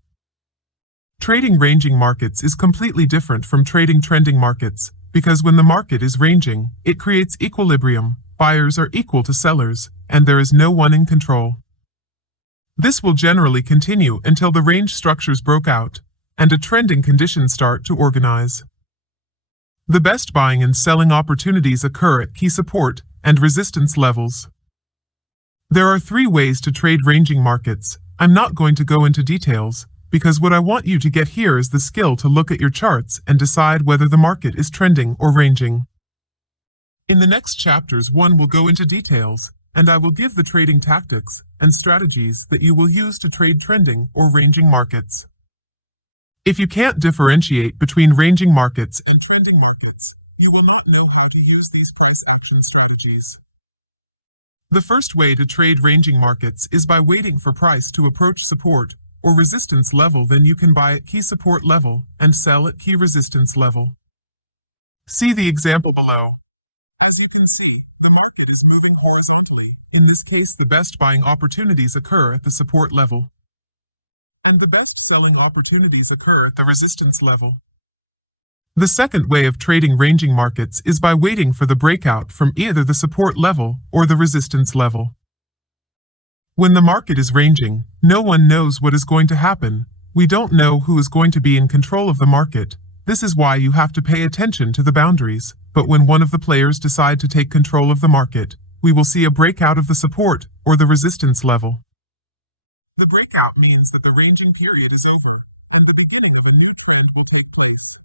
Trading ranging markets is completely different from trading trending markets, because when the market is ranging, it creates equilibrium, buyers are equal to sellers, and there is no one in control. This will generally continue until the range structures broke out, and a trending condition start to organize. The best buying and selling opportunities occur at key support and resistance levels. There are 3 ways to trade ranging markets. I'm not going to go into details, because what I want you to get here is the skill to look at your charts and decide whether the market is trending or ranging. In the next chapters, one will go into details, and I will give the trading tactics and strategies that you will use to trade trending or ranging markets. If you can't differentiate between ranging markets and trending markets, you will not know how to use these price action strategies. The first way to trade ranging markets is by waiting for price to approach support or resistance level. Then you can buy at key support level and sell at key resistance level. See the example below. As you can see, the market is moving horizontally. In this case, the best buying opportunities occur at the support level, and the best selling opportunities occur at the resistance level. The second way of trading ranging markets is by waiting for the breakout from either the support level or the resistance level. When the market is ranging, no one knows what is going to happen. We don't know who is going to be in control of the market. This is why you have to pay attention to the boundaries. But when one of the players decide to take control of the market, we will see a breakout of the support or the resistance level. The breakout means that the ranging period is over, and the beginning of a new trend will take place.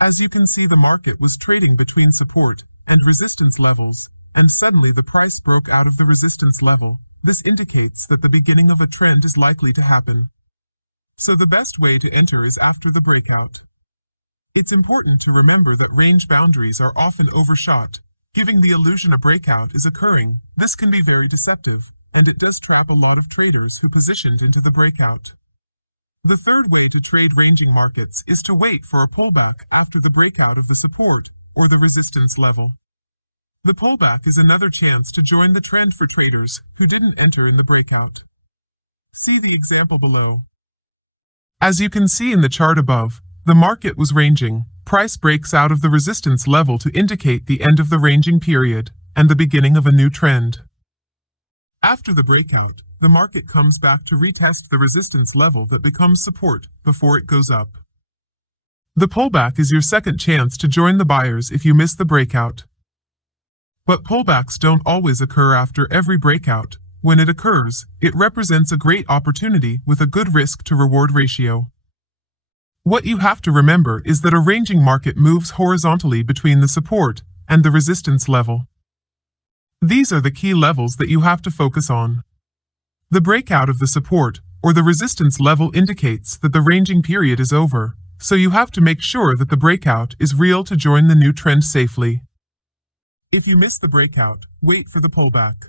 As you can see, the market was trading between support and resistance levels, and suddenly the price broke out of the resistance level. This indicates that the beginning of a trend is likely to happen. So the best way to enter is after the breakout. It's important to remember that range boundaries are often overshot, giving the illusion a breakout is occurring. This can be very deceptive, and it does trap a lot of traders who positioned into the breakout. The third way to trade ranging markets is to wait for a pullback after the breakout of the support or the resistance level. The pullback is another chance to join the trend for traders who didn't enter in the breakout. See the example below. As you can see in the chart above, the market was ranging. Price breaks out of the resistance level to indicate the end of the ranging period and the beginning of a new trend. After the breakout, the market comes back to retest the resistance level that becomes support before it goes up. The pullback is your second chance to join the buyers if you miss the breakout. But pullbacks don't always occur after every breakout. When it occurs, it represents a great opportunity with a good risk-to-reward ratio. What you have to remember is that a ranging market moves horizontally between the support and the resistance level. These are the key levels that you have to focus on. The breakout of the support or the resistance level indicates that the ranging period is over, so you have to make sure that the breakout is real to join the new trend safely. If you miss the breakout, wait for the pullback.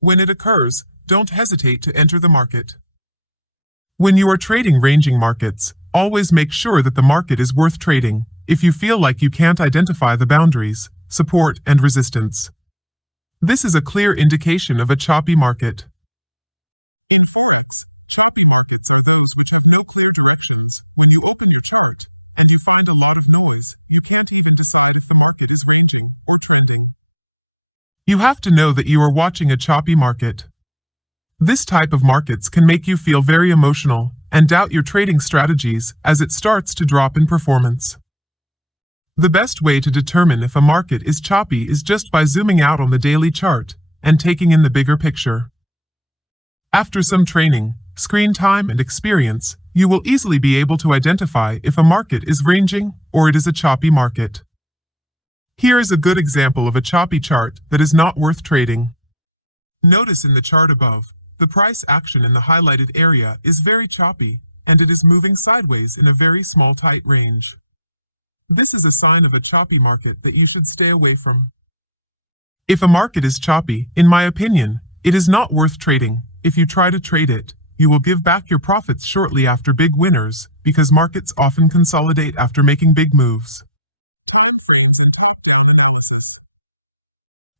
When it occurs, don't hesitate to enter the market. When you are trading ranging markets, always make sure that the market is worth trading. If you feel like you can't identify the boundaries, support and resistance, this is a clear indication of a choppy market. In Forex, choppy markets are those which have no clear directions. When you open your chart and you find a lot of noise, you have to know that you are watching a choppy market. This type of markets can make you feel very emotional and doubt your trading strategies as it starts to drop in performance. The best way to determine if a market is choppy is just by zooming out on the daily chart and taking in the bigger picture. After some training, screen time and experience, you will easily be able to identify if a market is ranging or it is a choppy market. Here is a good example of a choppy chart that is not worth trading. Notice in the chart above, the price action in the highlighted area is very choppy, and it is moving sideways in a very small tight range. This is a sign of a choppy market that you should stay away from. If a market is choppy, in my opinion, it is not worth trading. If you try to trade it, you will give back your profits shortly after big winners, because markets often consolidate after making big moves. Time frames and top-down analysis.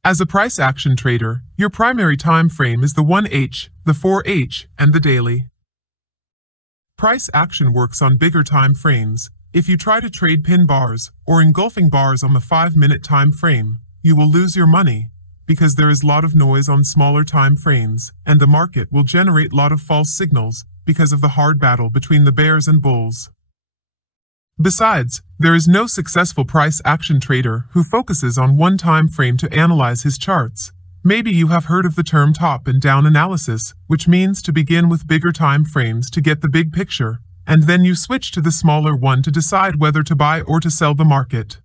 As a price action trader, your primary time frame is the 1H, the 4H, and the daily. Price action works on bigger time frames. If you try to trade pin bars or engulfing bars on the 5-minute time frame, you will lose your money because there is a lot of noise on smaller time frames, and the market will generate a lot of false signals because of the hard battle between the bears and bulls. Besides, there is no successful price action trader who focuses on one time frame to analyze his charts. Maybe you have heard of the term top and down analysis, which means to begin with bigger time frames to get the big picture, and then you switch to the smaller one to decide whether to buy or to sell the market.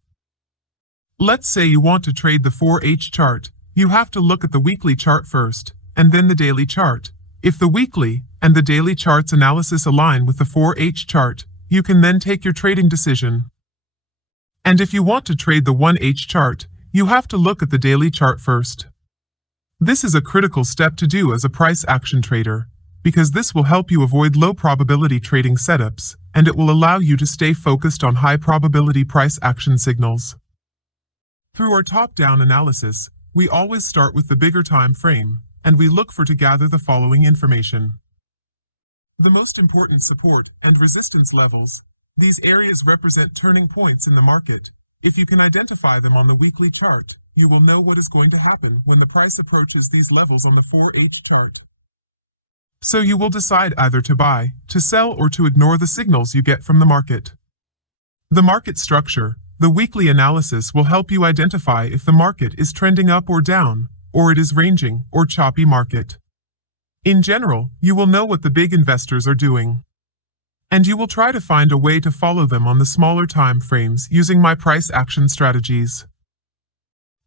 Let's say you want to trade the 4H chart. You have to look at the weekly chart first, and then the daily chart. If the weekly and the daily charts analysis align with the 4H chart, you can then take your trading decision. And if you want to trade the 1H chart, you have to look at the daily chart first. This is a critical step to do as a price action trader, because this will help you avoid low probability trading setups, and it will allow you to stay focused on high probability price action signals. Through our top-down analysis, we always start with the bigger time frame, and we look for to gather the following information. The most important support and resistance levels. These areas represent turning points in the market. If you can identify them on the weekly chart, you will know what is going to happen when the price approaches these levels on the 4H chart. So you will decide either to buy, to sell, or to ignore the signals you get from the market. The market structure. The weekly analysis will help you identify if the market is trending up or down, or it is ranging or choppy market. In general, you will know what the big investors are doing, and you will try to find a way to follow them on the smaller time frames using my price action strategies.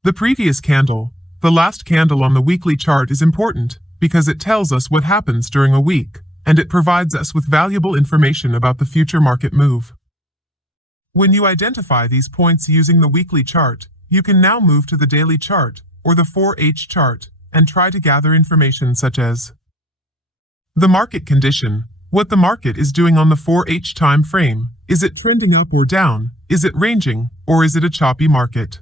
The previous candle, the last candle on the weekly chart, is important because it tells us what happens during a week, and it provides us with valuable information about the future market move. When you identify these points using the weekly chart, you can now move to the daily chart or the 4H chart and try to gather information such as the market condition, what the market is doing on the 4H time frame. Is it trending up or down? Is it ranging, or is it a choppy market?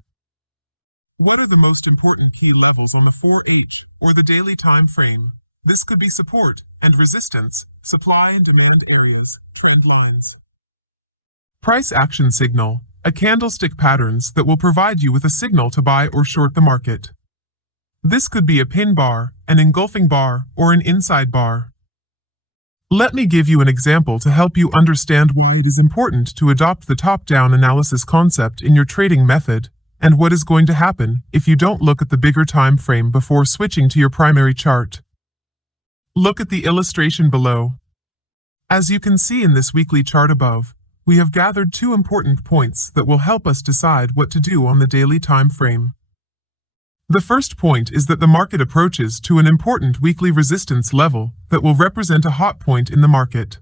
What are the most important key levels on the 4H or the daily time frame? This could be support and resistance, supply and demand areas, trend lines. Price action signal, a candlestick patterns that will provide you with a signal to buy or short the market. This could be a pin bar, an engulfing bar, or an inside bar. Let me give you an example to help you understand why it is important to adopt the top-down analysis concept in your trading method, and what is going to happen if you don't look at the bigger time frame before switching to your primary chart. Look at the illustration below. As you can see in this weekly chart above, we have gathered two important points that will help us decide what to do on the daily time frame. The first point is that the market approaches to an important weekly resistance level that will represent a hot point in the market.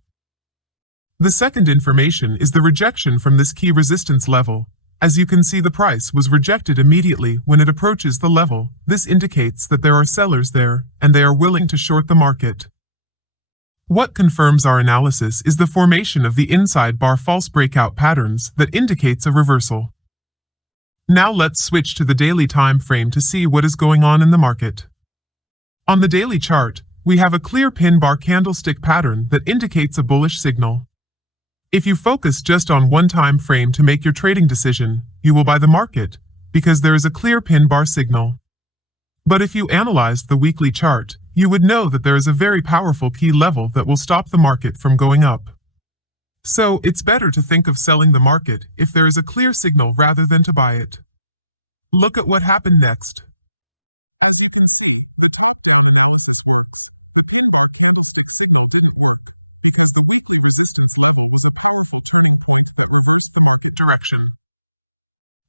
The second information is the rejection from this key resistance level. As you can see, the price was rejected immediately when it approaches the level. This indicates that there are sellers there, and they are willing to short the market. What confirms our analysis is the formation of the inside bar false breakout patterns that indicates a reversal. Now let's switch to the daily time frame to see what is going on in the market. On the daily chart, we have a clear pin bar candlestick pattern that indicates a bullish signal. If you focus just on one time frame to make your trading decision, you will buy the market because there is a clear pin bar signal. But if you analyzed the weekly chart, you would know that there is a very powerful key level that will stop the market from going up. So it's better to think of selling the market if there is a clear signal rather than to buy it. Look at what happened next. As you can see, the top-down analysis worked. The pin bar candlestick signal didn't work because the weekly resistance level was a powerful turning point that reversed the market direction.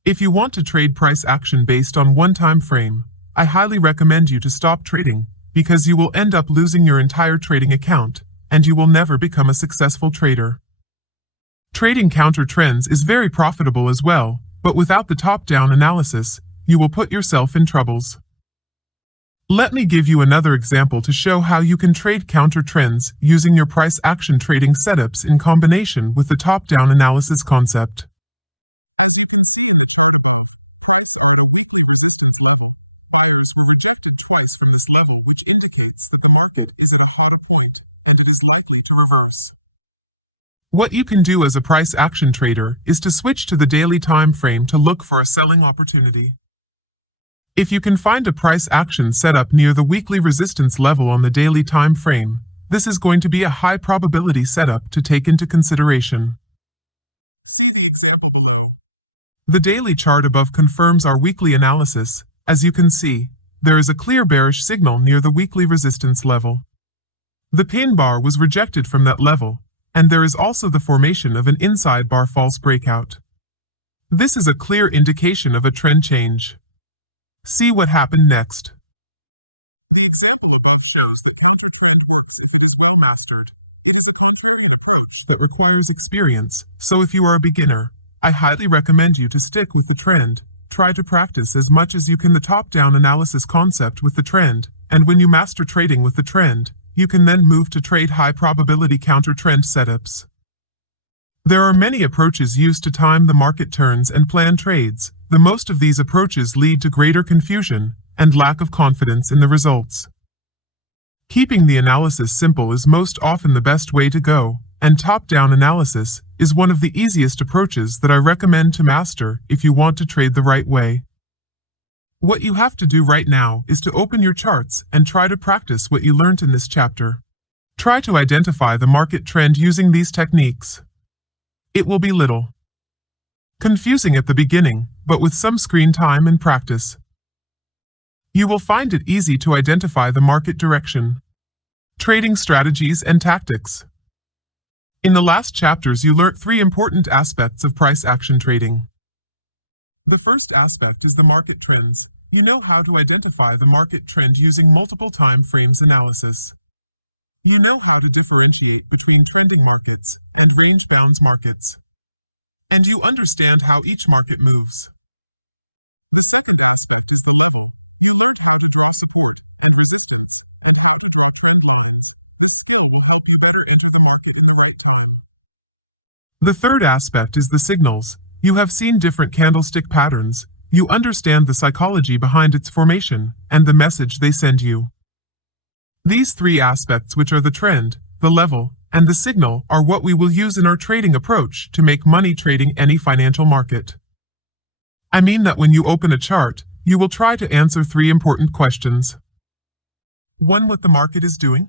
If you want to trade price action based on one time frame, I highly recommend you to stop trading because you will end up losing your entire trading account and you will never become a successful trader. Trading counter trends is very profitable as well, but without the top-down analysis, you will put yourself in troubles. Let me give you another example to show how you can trade counter trends using your price action trading setups in combination with the top-down analysis concept. Buyers were rejected twice from this level, which indicates that the market is at a hotter point and it is likely to reverse. What you can do as a price action trader is to switch to the daily time frame to look for a selling opportunity. If you can find a price action setup near the weekly resistance level on the daily time frame, this is going to be a high probability setup to take into consideration. See the example below. The daily chart above confirms our weekly analysis. As you can see, there is a clear bearish signal near the weekly resistance level. The pin bar was rejected from that level, and there is also the formation of an inside bar false breakout. This is a clear indication of a trend change. See what happened next. The example above shows that counter-trend works if it is well mastered. It is a contrarian approach that requires experience, so if you are a beginner, I highly recommend you to stick with the trend. Try to practice as much as you can the top-down analysis concept with the trend, and when you master trading with the trend, you can then move to trade high-probability counter-trend setups. There are many approaches used to time the market turns and plan trades. The most of these approaches lead to greater confusion and lack of confidence in the results. Keeping the analysis simple is most often the best way to go, and top-down analysis is one of the easiest approaches that I recommend to master if you want to trade the right way. What you have to do right now is to open your charts and try to practice what you learned in this chapter. Try to identify the market trend using these techniques. It will be little confusing at the beginning, but with some screen time and practice, you will find it easy to identify the market direction. Trading strategies and tactics. In the last chapters you learnt 3 important aspects of price action trading. The first aspect is the market trends. You know how to identify the market trend using multiple time frames analysis. You know how to differentiate between trending markets and range-bound markets. And you understand how each market moves. The second aspect is the level. You learned how to draw signals. It will help you better enter the market in the right time. The third aspect is the signals. You have seen different candlestick patterns. You understand the psychology behind its formation and the message they send you. These 3 aspects, which are the trend, the level, and the signal, are what we will use in our trading approach to make money trading any financial market. I mean that when you open a chart, you will try to answer 3 important questions. 1. What the market is doing?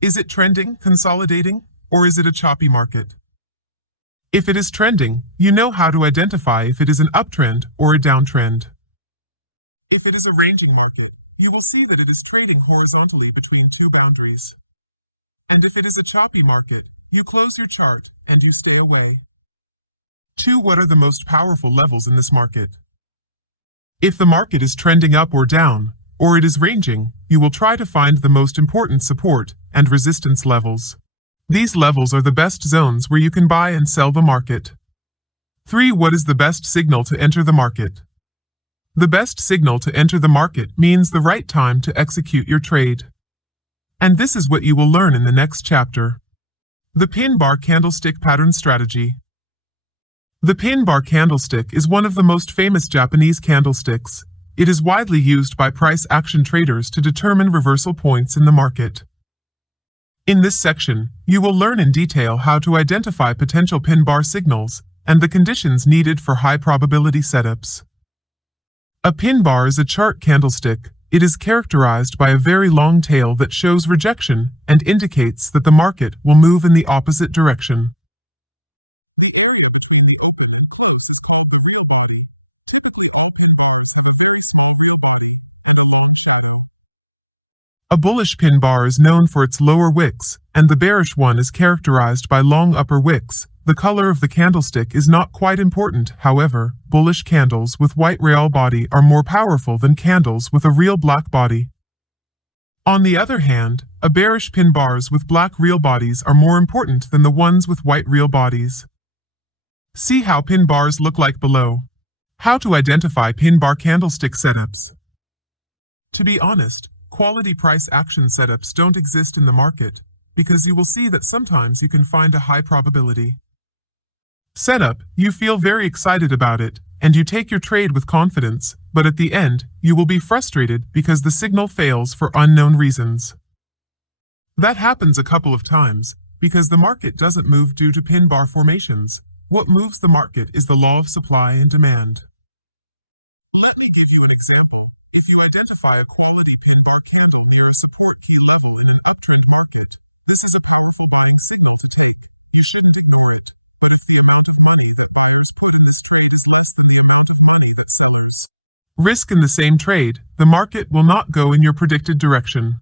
Is it trending, consolidating, or is it a choppy market? If it is trending, you know how to identify if it is an uptrend or a downtrend. If it is a ranging market, you will see that it is trading horizontally between 2 boundaries. And if it is a choppy market, you close your chart and you stay away. 2. What are the most powerful levels in this market? If the market is trending up or down, or it is ranging, you will try to find the most important support and resistance levels. These levels are the best zones where you can buy and sell the market. 3. What is the best signal to enter the market? The best signal to enter the market means the right time to execute your trade. And this is what you will learn in the next chapter. The pin bar candlestick pattern strategy. The pin bar candlestick is one of the most famous Japanese candlesticks. It is widely used by price action traders to determine reversal points in the market. In this section, you will learn in detail how to identify potential pin bar signals and the conditions needed for high probability setups. A pin bar is a chart candlestick. It is characterized by a very long tail that shows rejection and indicates that the market will move in the opposite direction. A bullish pin bar is known for its lower wicks, and the bearish one is characterized by long upper wicks. The color of the candlestick is not quite important, however, bullish candles with white real body are more powerful than candles with a real black body. On the other hand, a bearish pin bars with black real bodies are more important than the ones with white real bodies. See how pin bars look like below. How to identify pin bar candlestick setups. To be honest, quality price action setups don't exist in the market, because you will see that sometimes you can find a high probability setup, you feel very excited about it, and you take your trade with confidence, but at the end, you will be frustrated because the signal fails for unknown reasons. That happens a couple of times, because the market doesn't move due to pin bar formations. What moves the market is the law of supply and demand. Let me give you an example. If you identify a quality pin bar candle near a support key level in an uptrend market, this is a powerful buying signal to take. You shouldn't ignore it. But if the amount of money that buyers put in this trade is less than the amount of money that sellers risk in the same trade, the market will not go in your predicted direction.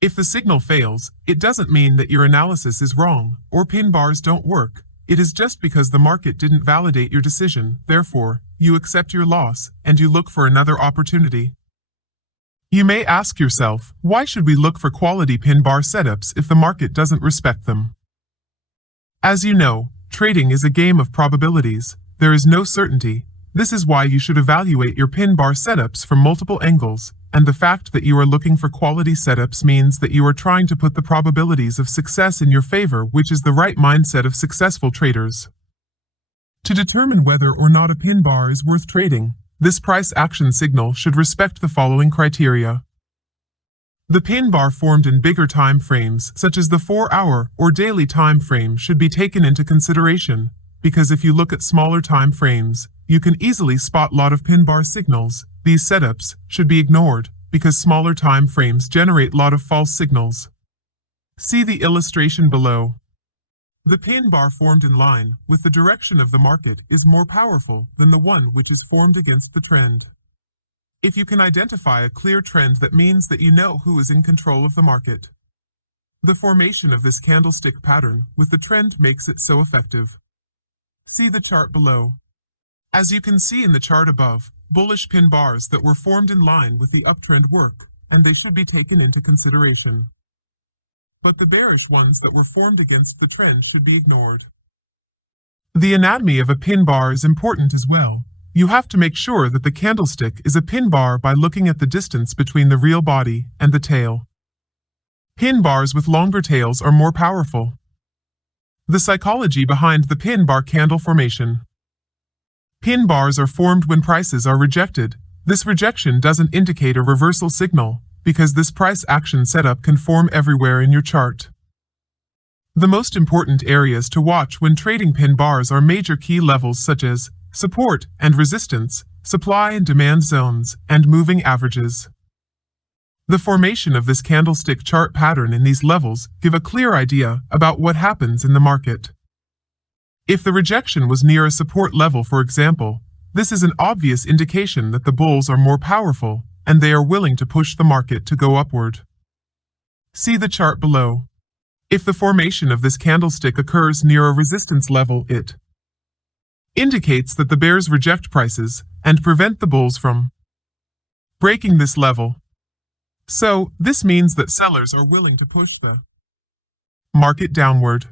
If the signal fails, it doesn't mean that your analysis is wrong or pin bars don't work. It is just because the market didn't validate your decision. Therefore, you accept your loss and you look for another opportunity. You may ask yourself, why should we look for quality pin bar setups if the market doesn't respect them? As you know, trading is a game of probabilities. There is no certainty. This is why you should evaluate your pin bar setups from multiple angles, and the fact that you are looking for quality setups means that you are trying to put the probabilities of success in your favor, which is the right mindset of successful traders. To determine whether or not a pin bar is worth trading, this price action signal should respect the following criteria. The pin bar formed in bigger time frames, such as the 4-hour or daily time frame, should be taken into consideration, because if you look at smaller time frames, you can easily spot lot of pin bar signals. These setups should be ignored, because smaller time frames generate lot of false signals. See the illustration below. The pin bar formed in line with the direction of the market is more powerful than the one which is formed against the trend. If you can identify a clear trend, that means that you know who is in control of the market. The formation of this candlestick pattern with the trend makes it so effective. See the chart below. As you can see in the chart above, bullish pin bars that were formed in line with the uptrend work, and they should be taken into consideration. But the bearish ones that were formed against the trend should be ignored. The anatomy of a pin bar is important as well. You have to make sure that the candlestick is a pin bar by looking at the distance between the real body and the tail. Pin bars with longer tails are more powerful. The psychology behind the pin bar candle formation. Pin bars are formed when prices are rejected. This rejection doesn't indicate a reversal signal, because this price action setup can form everywhere in your chart. The most important areas to watch when trading pin bars are major key levels such as support and resistance, supply and demand zones, and moving averages. The formation of this candlestick chart pattern in these levels give a clear idea about what happens in the market. If the rejection was near a support level, for example, this is an obvious indication that the bulls are more powerful and they are willing to push the market to go upward. See the chart below. If the formation of this candlestick occurs near a resistance level, it indicates that the bears reject prices and prevent the bulls from breaking this level. So, this means that sellers are willing to push the market downward.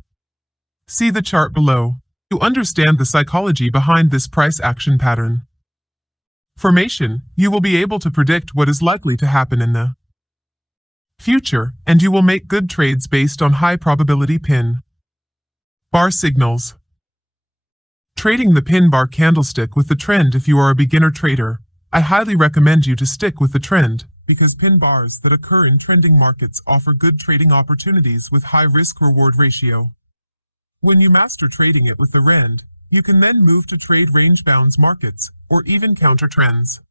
See the chart below. To understand the psychology behind this price action pattern formation, you will be able to predict what is likely to happen in the future, and you will make good trades based on high probability pin bar signals. Trading the pin bar candlestick with the trend. If you are a beginner trader, I highly recommend you to stick with the trend, because pin bars that occur in trending markets offer good trading opportunities with high risk-reward ratio. When you master trading it with the rend, you can then move to trade range-bound markets, or even counter trends.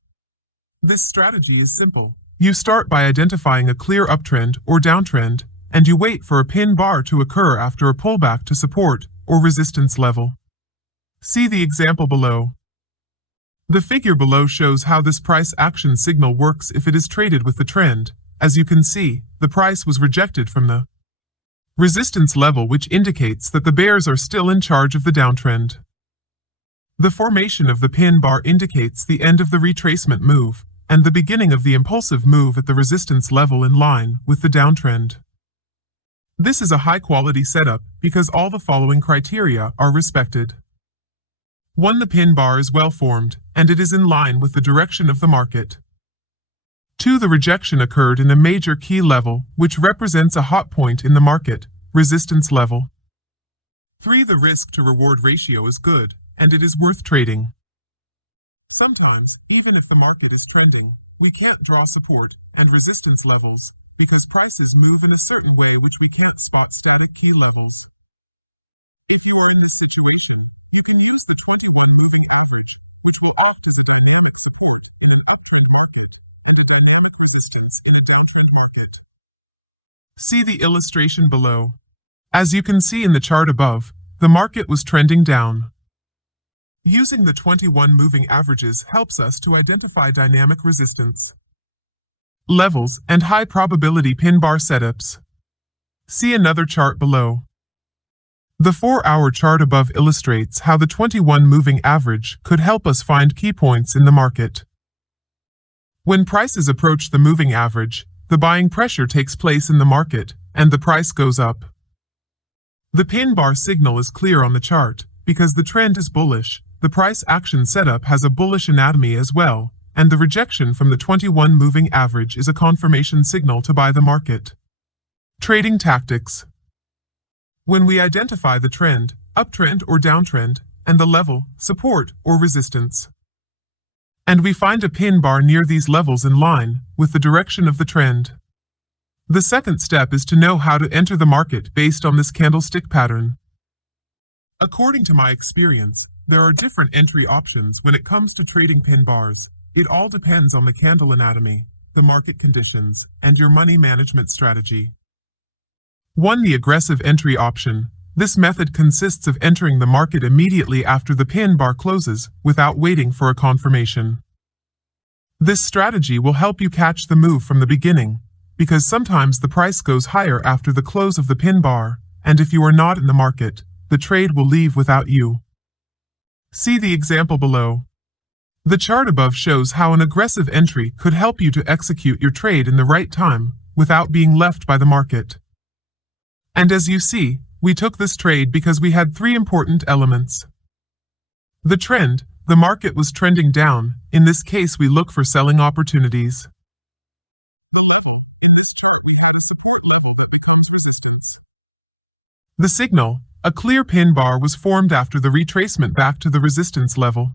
This strategy is simple. You start by identifying a clear uptrend or downtrend, and you wait for a pin bar to occur after a pullback to support or resistance level. See the example below. The figure below shows how this price action signal works if it is traded with the trend. As you can see, the price was rejected from the resistance level, which indicates that the bears are still in charge of the downtrend. The formation of the pin bar indicates the end of the retracement move and the beginning of the impulsive move at the resistance level in line with the downtrend. This is a high-quality setup because all the following criteria are respected. 1. The pin bar is well formed, and it is in line with the direction of the market. 2. The rejection occurred in a major key level, which represents a hot point in the market, resistance level. 3. The risk-to-reward ratio is good, and it is worth trading. Sometimes, even if the market is trending, we can't draw support and resistance levels, because prices move in a certain way which we can't spot static key levels. If you are in this situation, you can use the 21 moving average, which will act as a dynamic support in an uptrend market and a dynamic resistance in a downtrend market. See the illustration below. As you can see in the chart above, the market was trending down. Using the 21 moving averages helps us to identify dynamic resistance, levels, and high probability pin bar setups. See another chart below. The 4-hour chart above illustrates how the 21 moving average could help us find key points in the market. When prices approach the moving average, the buying pressure takes place in the market, and the price goes up. The pin bar signal is clear on the chart, because the trend is bullish. The price action setup has a bullish anatomy as well, and the rejection from the 21 moving average is a confirmation signal to buy the market. Trading tactics. When we identify the trend, uptrend or downtrend, and the level, support or resistance, and we find a pin bar near these levels in line with the direction of the trend, the second step is to know how to enter the market based on this candlestick pattern. According to my experience, there are different entry options when it comes to trading pin bars. It all depends on the candle anatomy, the market conditions, and your money management strategy. 1. The aggressive entry option. This method consists of entering the market immediately after the pin bar closes, without waiting for a confirmation. This strategy will help you catch the move from the beginning, because sometimes the price goes higher after the close of the pin bar, and if you are not in the market, the trade will leave without you. See the example below. The chart above shows how an aggressive entry could help you to execute your trade in the right time, without being left by the market. And as you see, we took this trade because we had 3 important elements. The trend. The market was trending down. In this case, we look for selling opportunities. The signal. A clear pin bar was formed after the retracement back to the resistance level.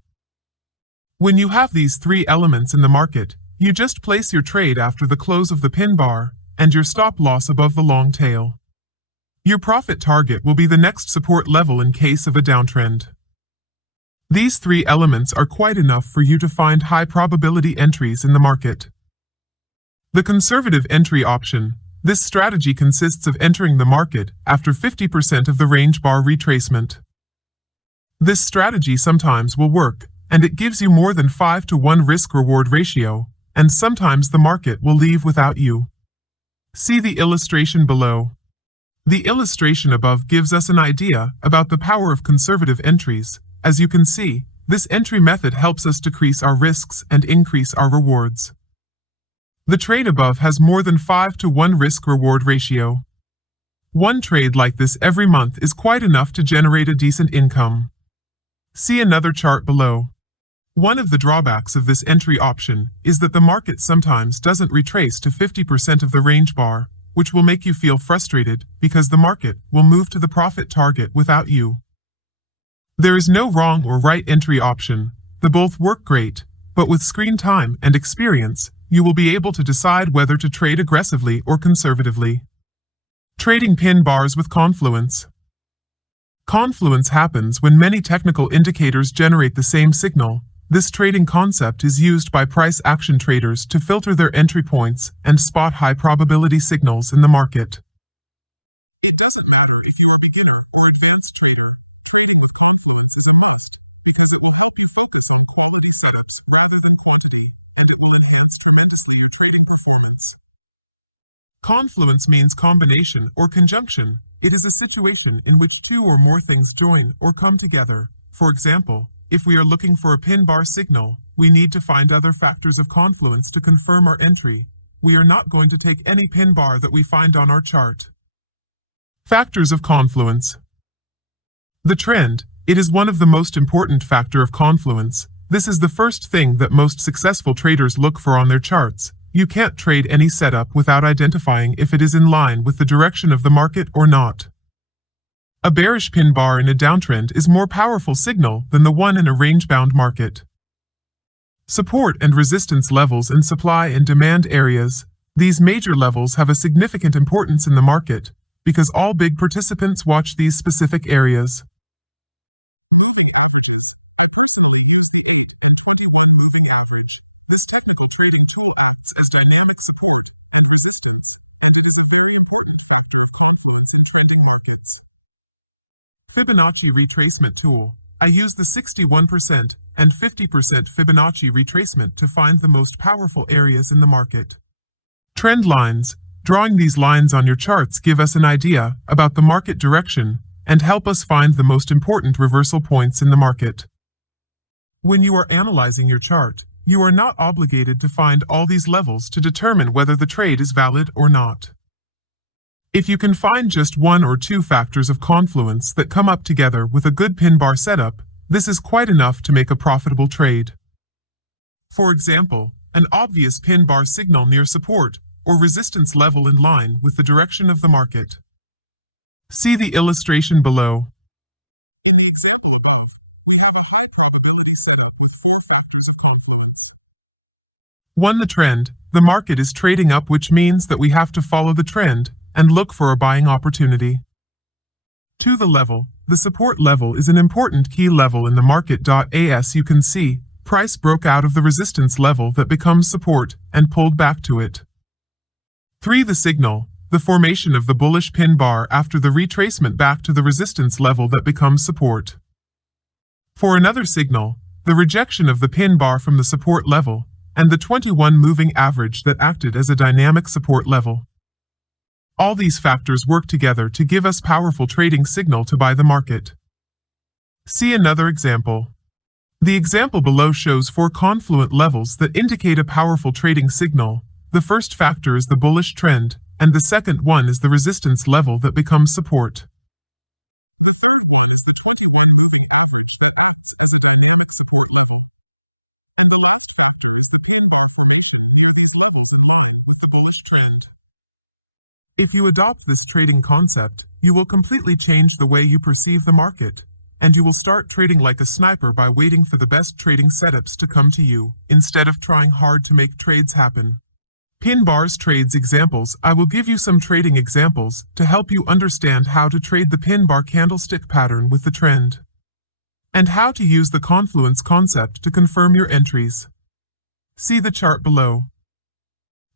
When you have these 3 elements in the market, you just place your trade after the close of the pin bar, and your stop loss above the long tail. Your profit target will be the next support level in case of a downtrend. These 3 elements are quite enough for you to find high probability entries in the market. The conservative entry option. This strategy consists of entering the market after 50% of the range bar retracement. This strategy sometimes will work, and it gives you more than 5-to-1 risk-reward ratio, and sometimes the market will leave without you. See the illustration below. The illustration above gives us an idea about the power of conservative entries. As you can see, this entry method helps us decrease our risks and increase our rewards. The trade above has more than 5-to-1 risk-reward ratio. One trade like this every month is quite enough to generate a decent income. See another chart below. One of the drawbacks of this entry option is that the market sometimes doesn't retrace to 50% of the range bar, which will make you feel frustrated because the market will move to the profit target without you. There is no wrong or right entry option. They both work great, but with screen time and experience, you will be able to decide whether to trade aggressively or conservatively. Trading pin bars with confluence. Confluence happens when many technical indicators generate the same signal. This trading concept is used by price action traders to filter their entry points and spot high probability signals in the market. It doesn't matter if you are a beginner or advanced trader, trading with confluence is a must because it will help you focus on quality setups rather than quantity, and it will enhance tremendously your trading performance. Confluence means combination or conjunction. It is a situation in which 2 or more things join or come together. For example, if we are looking for a pin bar signal, we need to find other factors of confluence to confirm our entry. We are not going to take any pin bar that we find on our chart. Factors of confluence. The trend. It is one of the most important factor of confluence. This is the first thing that most successful traders look for on their charts. You can't trade any setup without identifying if it is in line with the direction of the market or not. A bearish pin bar in a downtrend is more powerful signal than the one in a range-bound market. Support and resistance levels in supply and demand areas. These major levels have a significant importance in the market because all big participants watch these specific areas. One moving average. This technical trading tool acts as dynamic support and resistance, and it is a very important factor of confluence in trending markets. Fibonacci retracement tool. I use the 61% and 50% Fibonacci retracement to find the most powerful areas in the market. Trend lines. Drawing these lines on your charts give us an idea about the market direction and help us find the most important reversal points in the market. When you are analyzing your chart, you are not obligated to find all these levels to determine whether the trade is valid or not. If you can find just one or two factors of confluence that come up together with a good pin bar setup, this is quite enough to make a profitable trade. For example, an obvious pin bar signal near support or resistance level in line with the direction of the market. See the illustration below. In the example above, we have a high probability setup with four factors of confluence. 1. The trend. The market is trading up, which means that we have to follow the trend and look for a buying opportunity. 2. The level. The support level is an important key level in the market. As you can see, price broke out of the resistance level that becomes support and pulled back to it. 3. The signal. The formation of the bullish pin bar after the retracement back to the resistance level that becomes support. 4. Another signal. The rejection of the pin bar from the support level and the 21 moving average that acted as a dynamic support level. All these factors work together to give us powerful trading signal to buy the market. See another example. The example below shows four confluent levels that indicate a powerful trading signal. The first factor is the bullish trend, and the second one is the resistance level that becomes support. The third one is the 21 moving average that acts as a dynamic support level. And the last factor is the pin bar formation where these levels align with the bullish trend. If you adopt this trading concept, you will completely change the way you perceive the market, and you will start trading like a sniper by waiting for the best trading setups to come to you, instead of trying hard to make trades happen. Pin bars trades examples. I will give you some trading examples to help you understand how to trade the pin bar candlestick pattern with the trend, and how to use the confluence concept to confirm your entries. See the chart below.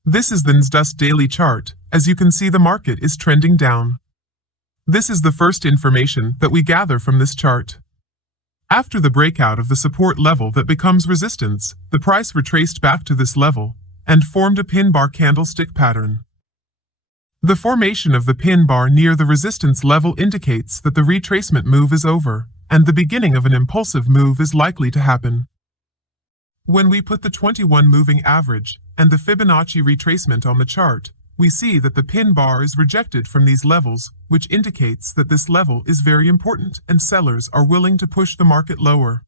This is the NSDUS daily chart. As you can see, the market is trending down. This is the first information that we gather from this chart. After the breakout of the support level that becomes resistance, the price retraced back to this level and formed a pin bar candlestick pattern. The formation of the pin bar near the resistance level indicates that the retracement move is over, and the beginning of an impulsive move is likely to happen. When we put the 21 moving average and the Fibonacci retracement on the chart, we see that the pin bar is rejected from these levels, which indicates that this level is very important and sellers are willing to push the market lower.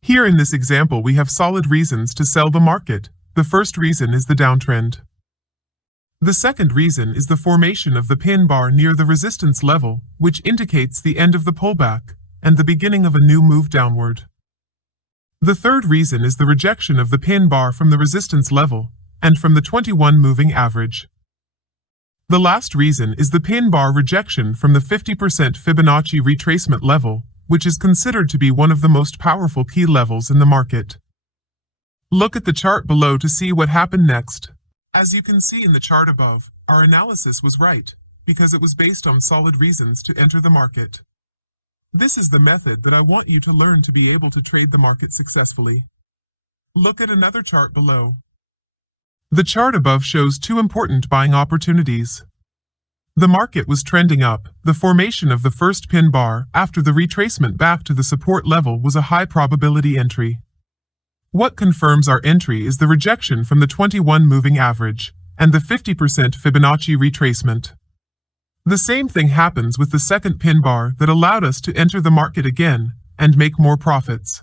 Here in this example, we have solid reasons to sell the market. The first reason is the downtrend. The second reason is the formation of the pin bar near the resistance level, which indicates the end of the pullback and the beginning of a new move downward. The third reason is the rejection of the pin bar from the resistance level and from the 21 moving average. The last reason is the pin bar rejection from the 50% Fibonacci retracement level, which is considered to be one of the most powerful key levels in the market. Look at the chart below to see what happened next. As you can see in the chart above, our analysis was right, because it was based on solid reasons to enter the market. This is the method that I want you to learn to be able to trade the market successfully. Look at another chart below. The chart above shows two important buying opportunities. The market was trending up. The formation of the first pin bar after the retracement back to the support level was a high probability entry. What confirms our entry is the rejection from the 21 moving average and the 50% Fibonacci retracement. The same thing happens with the second pin bar that allowed us to enter the market again and make more profits.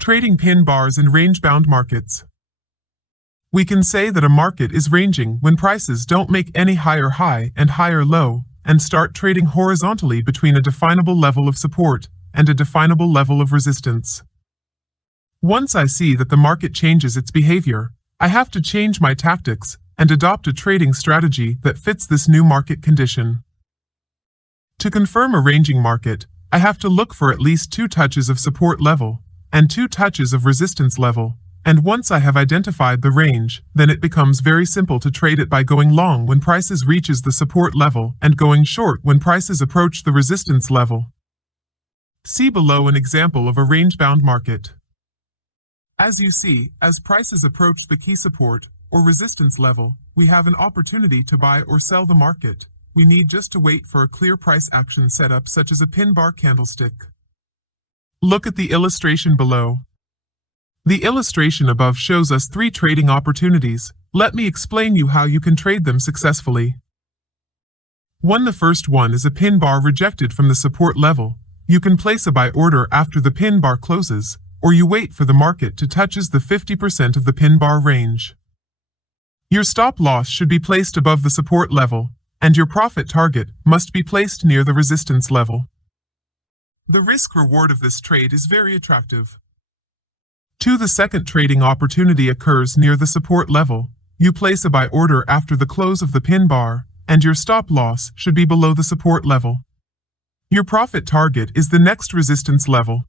Trading pin bars in range-bound markets. We can say that a market is ranging when prices don't make any higher high and higher low and start trading horizontally between a definable level of support and a definable level of resistance. Once I see that the market changes its behavior, I have to change my tactics and adopt a trading strategy that fits this new market condition. To confirm a ranging market, I have to look for at least 2 touches of support level and 2 touches of resistance level, and once I have identified the range, then it becomes very simple to trade it by going long when prices reaches the support level and going short when prices approach the resistance level. See below an example of a range-bound market. As you see, as prices approach the key support or resistance level, we have an opportunity to buy or sell the market. We need just to wait for a clear price action setup such as a pin bar candlestick. Look at the illustration below. The illustration above shows us 3 trading opportunities. Let me explain you how you can trade them successfully. 1. The first one is a pin bar rejected from the support level. You can place a buy order after the pin bar closes, or you wait for the market to touches the 50% of the pin bar range. Your stop loss should be placed above the support level, and your profit target must be placed near the resistance level. The risk-reward of this trade is very attractive. 2. The second trading opportunity occurs near the support level. You place a buy order after the close of the pin bar, and your stop loss should be below the support level. Your profit target is the next resistance level.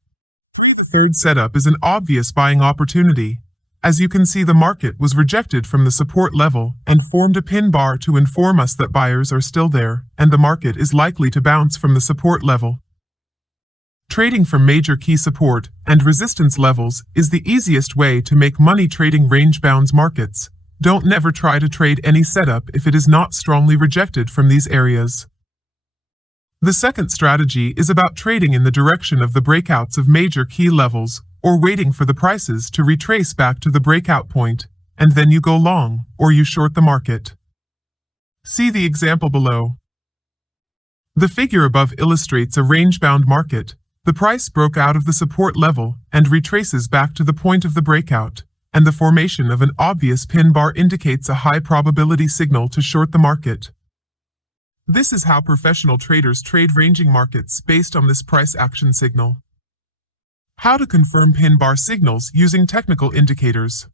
3. The third setup is an obvious buying opportunity. As you can see, the market was rejected from the support level and formed a pin bar to inform us that buyers are still there, and the market is likely to bounce from the support level. Trading from major key support and resistance levels is the easiest way to make money trading range-bound markets. Don't never try to trade any setup if it is not strongly rejected from these areas. The second strategy is about trading in the direction of the breakouts of major key levels, or waiting for the prices to retrace back to the breakout point, and then you go long, or you short the market. See the example below. The figure above illustrates a range-bound market. The price broke out of the support level and retraces back to the point of the breakout, and the formation of an obvious pin bar indicates a high probability signal to short the market. This is how professional traders trade ranging markets based on this price action signal. How to confirm pin bar signals using technical indicators.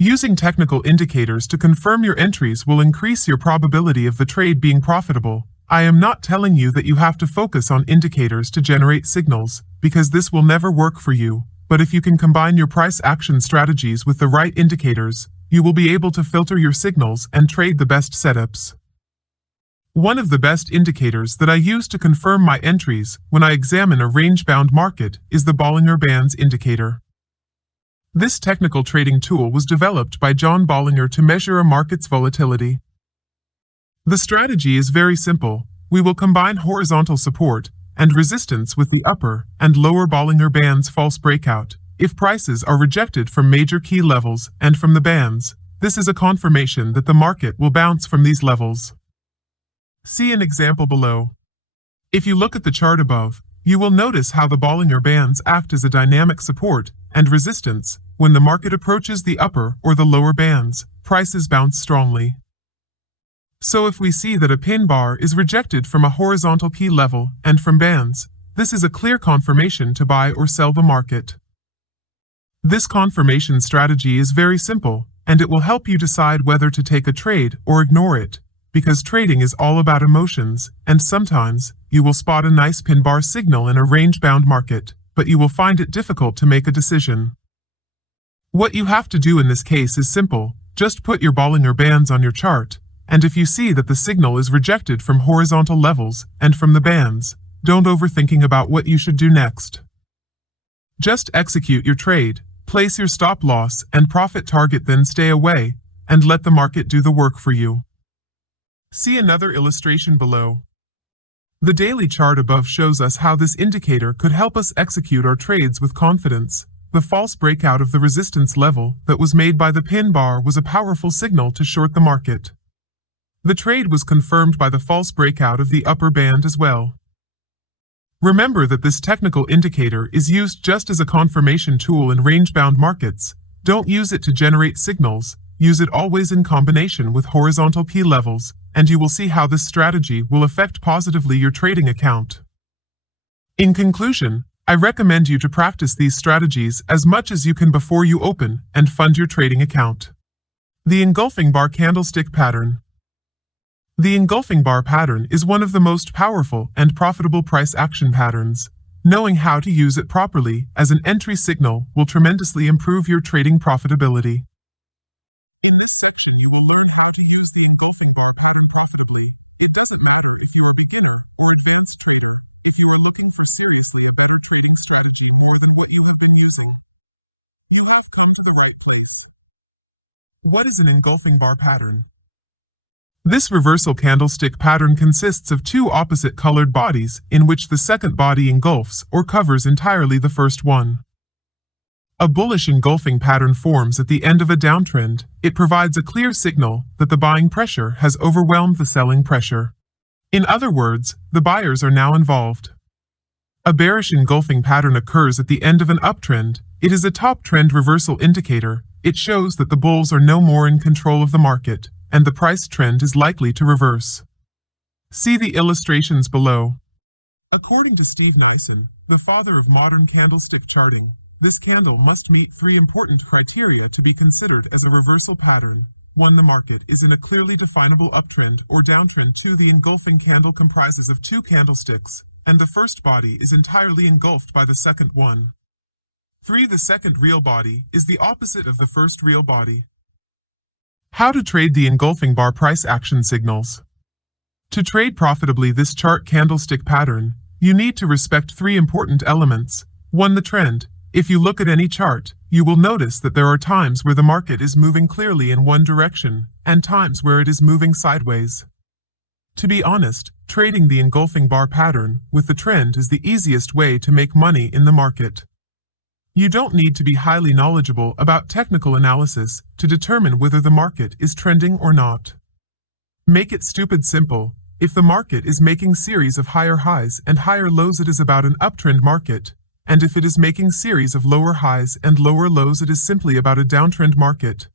Using technical indicators to confirm your entries will increase your probability of the trade being profitable. I am not telling you that you have to focus on indicators to generate signals, because this will never work for you, but if you can combine your price action strategies with the right indicators, you will be able to filter your signals and trade the best setups. One of the best indicators that I use to confirm my entries when I examine a range-bound market is the Bollinger Bands indicator. This technical trading tool was developed by John Bollinger to measure a market's volatility. The strategy is very simple. We will combine horizontal support and resistance with the upper and lower Bollinger Bands false breakout. If prices are rejected from major key levels and from the bands, this is a confirmation that the market will bounce from these levels. See an example below. If you look at the chart above, you will notice how the Bollinger Bands act as a dynamic support and resistance. When the market approaches the upper or the lower bands, prices bounce strongly. So if we see that a pin bar is rejected from a horizontal key level and from bands, this is a clear confirmation to buy or sell the market. This confirmation strategy is very simple, and it will help you decide whether to take a trade or ignore it, because trading is all about emotions, and sometimes you will spot a nice pin bar signal in a range-bound market, but you will find it difficult to make a decision. What you have to do in this case is simple. Just put your Bollinger Bands on your chart, and if you see that the signal is rejected from horizontal levels and from the bands, don't overthinking about what you should do next. Just execute your trade, place your stop loss and profit target, then stay away, and let the market do the work for you. See another illustration below. The daily chart above shows us how this indicator could help us execute our trades with confidence. The false breakout of the resistance level that was made by the pin bar was a powerful signal to short the market. The trade was confirmed by the false breakout of the upper band as well. Remember that this technical indicator is used just as a confirmation tool in range-bound markets. Don't use it to generate signals. Use it always in combination with horizontal key levels, and you will see how this strategy will affect positively your trading account. In conclusion, I recommend you to practice these strategies as much as you can before you open and fund your trading account. The Engulfing Bar Candlestick Pattern. The Engulfing Bar pattern is one of the most powerful and profitable price action patterns. Knowing how to use it properly as an entry signal will tremendously improve your trading profitability. In this section, we will learn how to use the Engulfing Bar pattern profitably. It doesn't matter if you're a beginner or advanced trader, if you are looking for seriously a better trading strategy more than what you have been using. You have come to the right place. What is an engulfing bar pattern? This reversal candlestick pattern consists of two opposite colored bodies in which the second body engulfs or covers entirely the first one. A bullish engulfing pattern forms at the end of a downtrend. It provides a clear signal that the buying pressure has overwhelmed the selling pressure. In other words, the buyers are now involved. A bearish engulfing pattern occurs at the end of an uptrend. It is a top trend reversal indicator. It shows that the bulls are no more in control of the market, and the price trend is likely to reverse. See the illustrations below. According to Steve Nyson, the father of modern candlestick charting, this candle must meet three important criteria to be considered as a reversal pattern. 1. The market is in a clearly definable uptrend or downtrend. 2. The engulfing candle comprises of two candlesticks, and the first body is entirely engulfed by the second one. 3. The second real body is the opposite of the first real body. How to trade the engulfing bar price action signals. To trade profitably this chart candlestick pattern, you need to respect three important elements. 1. The trend. If you look at any chart, you will notice that there are times where the market is moving clearly in one direction, and times where it is moving sideways. To be honest, trading the engulfing bar pattern with the trend is the easiest way to make money in the market. You don't need to be highly knowledgeable about technical analysis to determine whether the market is trending or not. Make it stupid simple. If the market is making series of higher highs and higher lows, it is about an uptrend market, and if it is making series of lower highs and lower lows, it is simply about a downtrend market.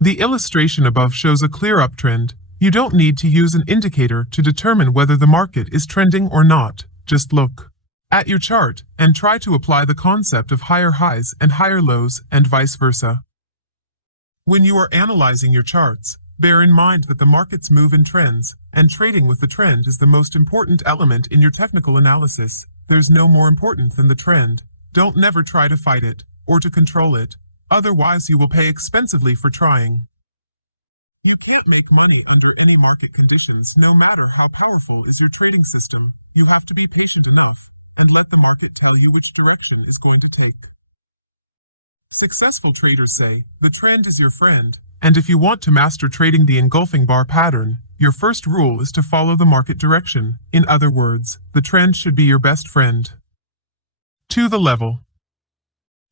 The illustration above shows a clear uptrend. You don't need to use an indicator to determine whether the market is trending or not. Just look at your chart and try to apply the concept of higher highs and higher lows and vice versa. When you are analyzing your charts, bear in mind that the markets move in trends, and trading with the trend is the most important element in your technical analysis. There's no more important than the trend. Don't never try to fight it or to control it, otherwise you will pay expensively for trying. You can't make money under any market conditions, no matter how powerful is your trading system. You have to be patient enough and let the market tell you which direction is going to take. Successful traders say, the trend is your friend, and if you want to master trading the engulfing bar pattern, your first rule is to follow the market direction. In other words, the trend should be your best friend. 2. The level.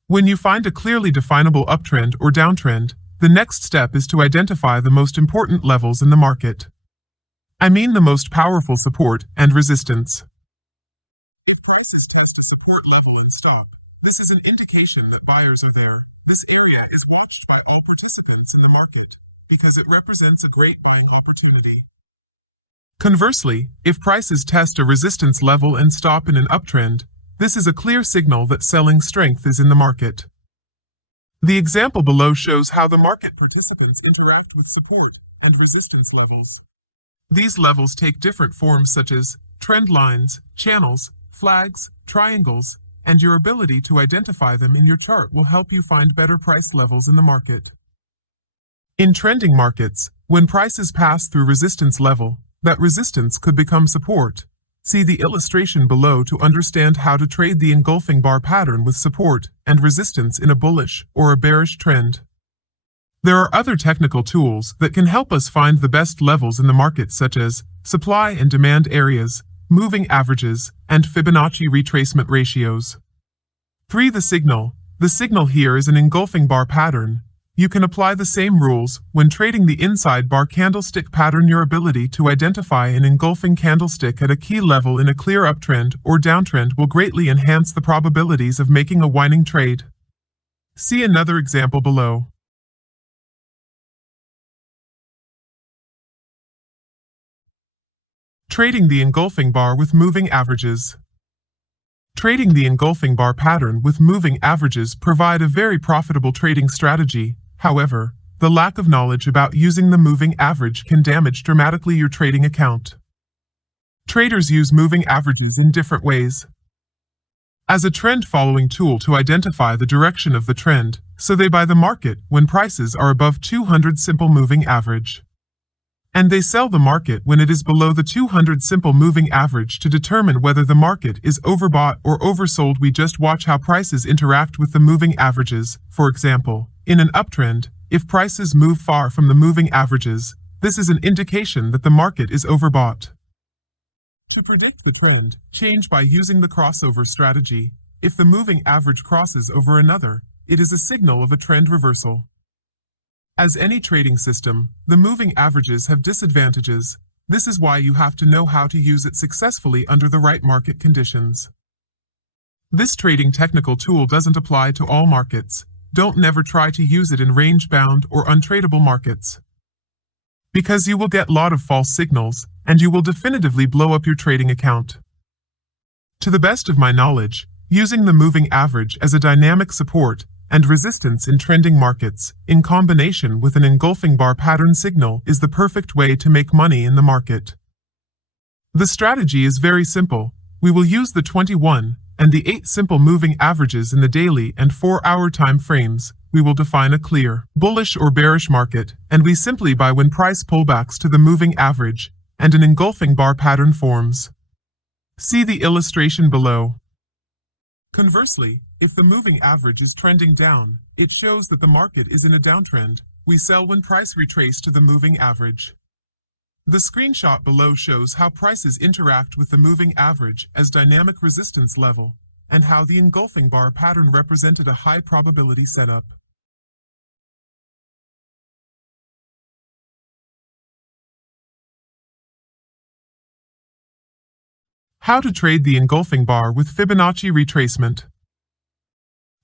When you find a clearly definable uptrend or downtrend, the next step is to identify the most important levels in the market. I mean the most powerful support and resistance. If prices test a support level and stop, this is an indication that buyers are there. This area is watched by all participants in the market because it represents a great buying opportunity. Conversely, if prices test a resistance level and stop in an uptrend, this is a clear signal that selling strength is in the market. The example below shows how the market participants interact with support and resistance levels. These levels take different forms such as trend lines, channels, flags, triangles, and your ability to identify them in your chart will help you find better price levels in the market. In trending markets, when prices pass through resistance level, that resistance could become support. See the illustration below to understand how to trade the engulfing bar pattern with support and resistance in a bullish or a bearish trend. There are other technical tools that can help us find the best levels in the market, such as supply and demand areas, moving averages, and Fibonacci retracement ratios. 3. The signal. The signal here is an engulfing bar pattern. You can apply the same rules when trading the inside bar candlestick pattern. Your ability to identify an engulfing candlestick at a key level in a clear uptrend or downtrend will greatly enhance the probabilities of making a winning trade. See another example below. Trading the engulfing bar with moving averages. Trading the engulfing bar pattern with moving averages provide a very profitable trading strategy. However, the lack of knowledge about using the moving average can damage dramatically your trading account. Traders use moving averages in different ways. As a trend-following tool to identify the direction of the trend, so they buy the market when prices are above 200 simple moving average. And they sell the market when it is below the 200 simple moving average to determine whether the market is overbought or oversold. We just watch how prices interact with the moving averages. For example, in an uptrend, if prices move far from the moving averages, this is an indication that the market is overbought. To predict the trend, change by using the crossover strategy. If the moving average crosses over another, it is a signal of a trend reversal. As any trading system, the moving averages have disadvantages. This is why you have to know how to use it successfully under the right market conditions. This trading technical tool doesn't apply to all markets. Don't never try to use it in range-bound or untradable markets, because you will get a lot of false signals, and you will definitively blow up your trading account. To the best of my knowledge, using the moving average as a dynamic support and resistance in trending markets, in combination with an engulfing bar pattern signal, is the perfect way to make money in the market. The strategy is very simple. We will use the 21 and the 8 simple moving averages in the daily and 4-hour time frames. We will define a clear, bullish or bearish market, and we simply buy when price pullbacks to the moving average and an engulfing bar pattern forms. See the illustration below. Conversely, if the moving average is trending down, it shows that the market is in a downtrend. We sell when price retraces to the moving average. The screenshot below shows how prices interact with the moving average as dynamic resistance level, and how the engulfing bar pattern represented a high probability setup. How to trade the engulfing bar with Fibonacci retracement.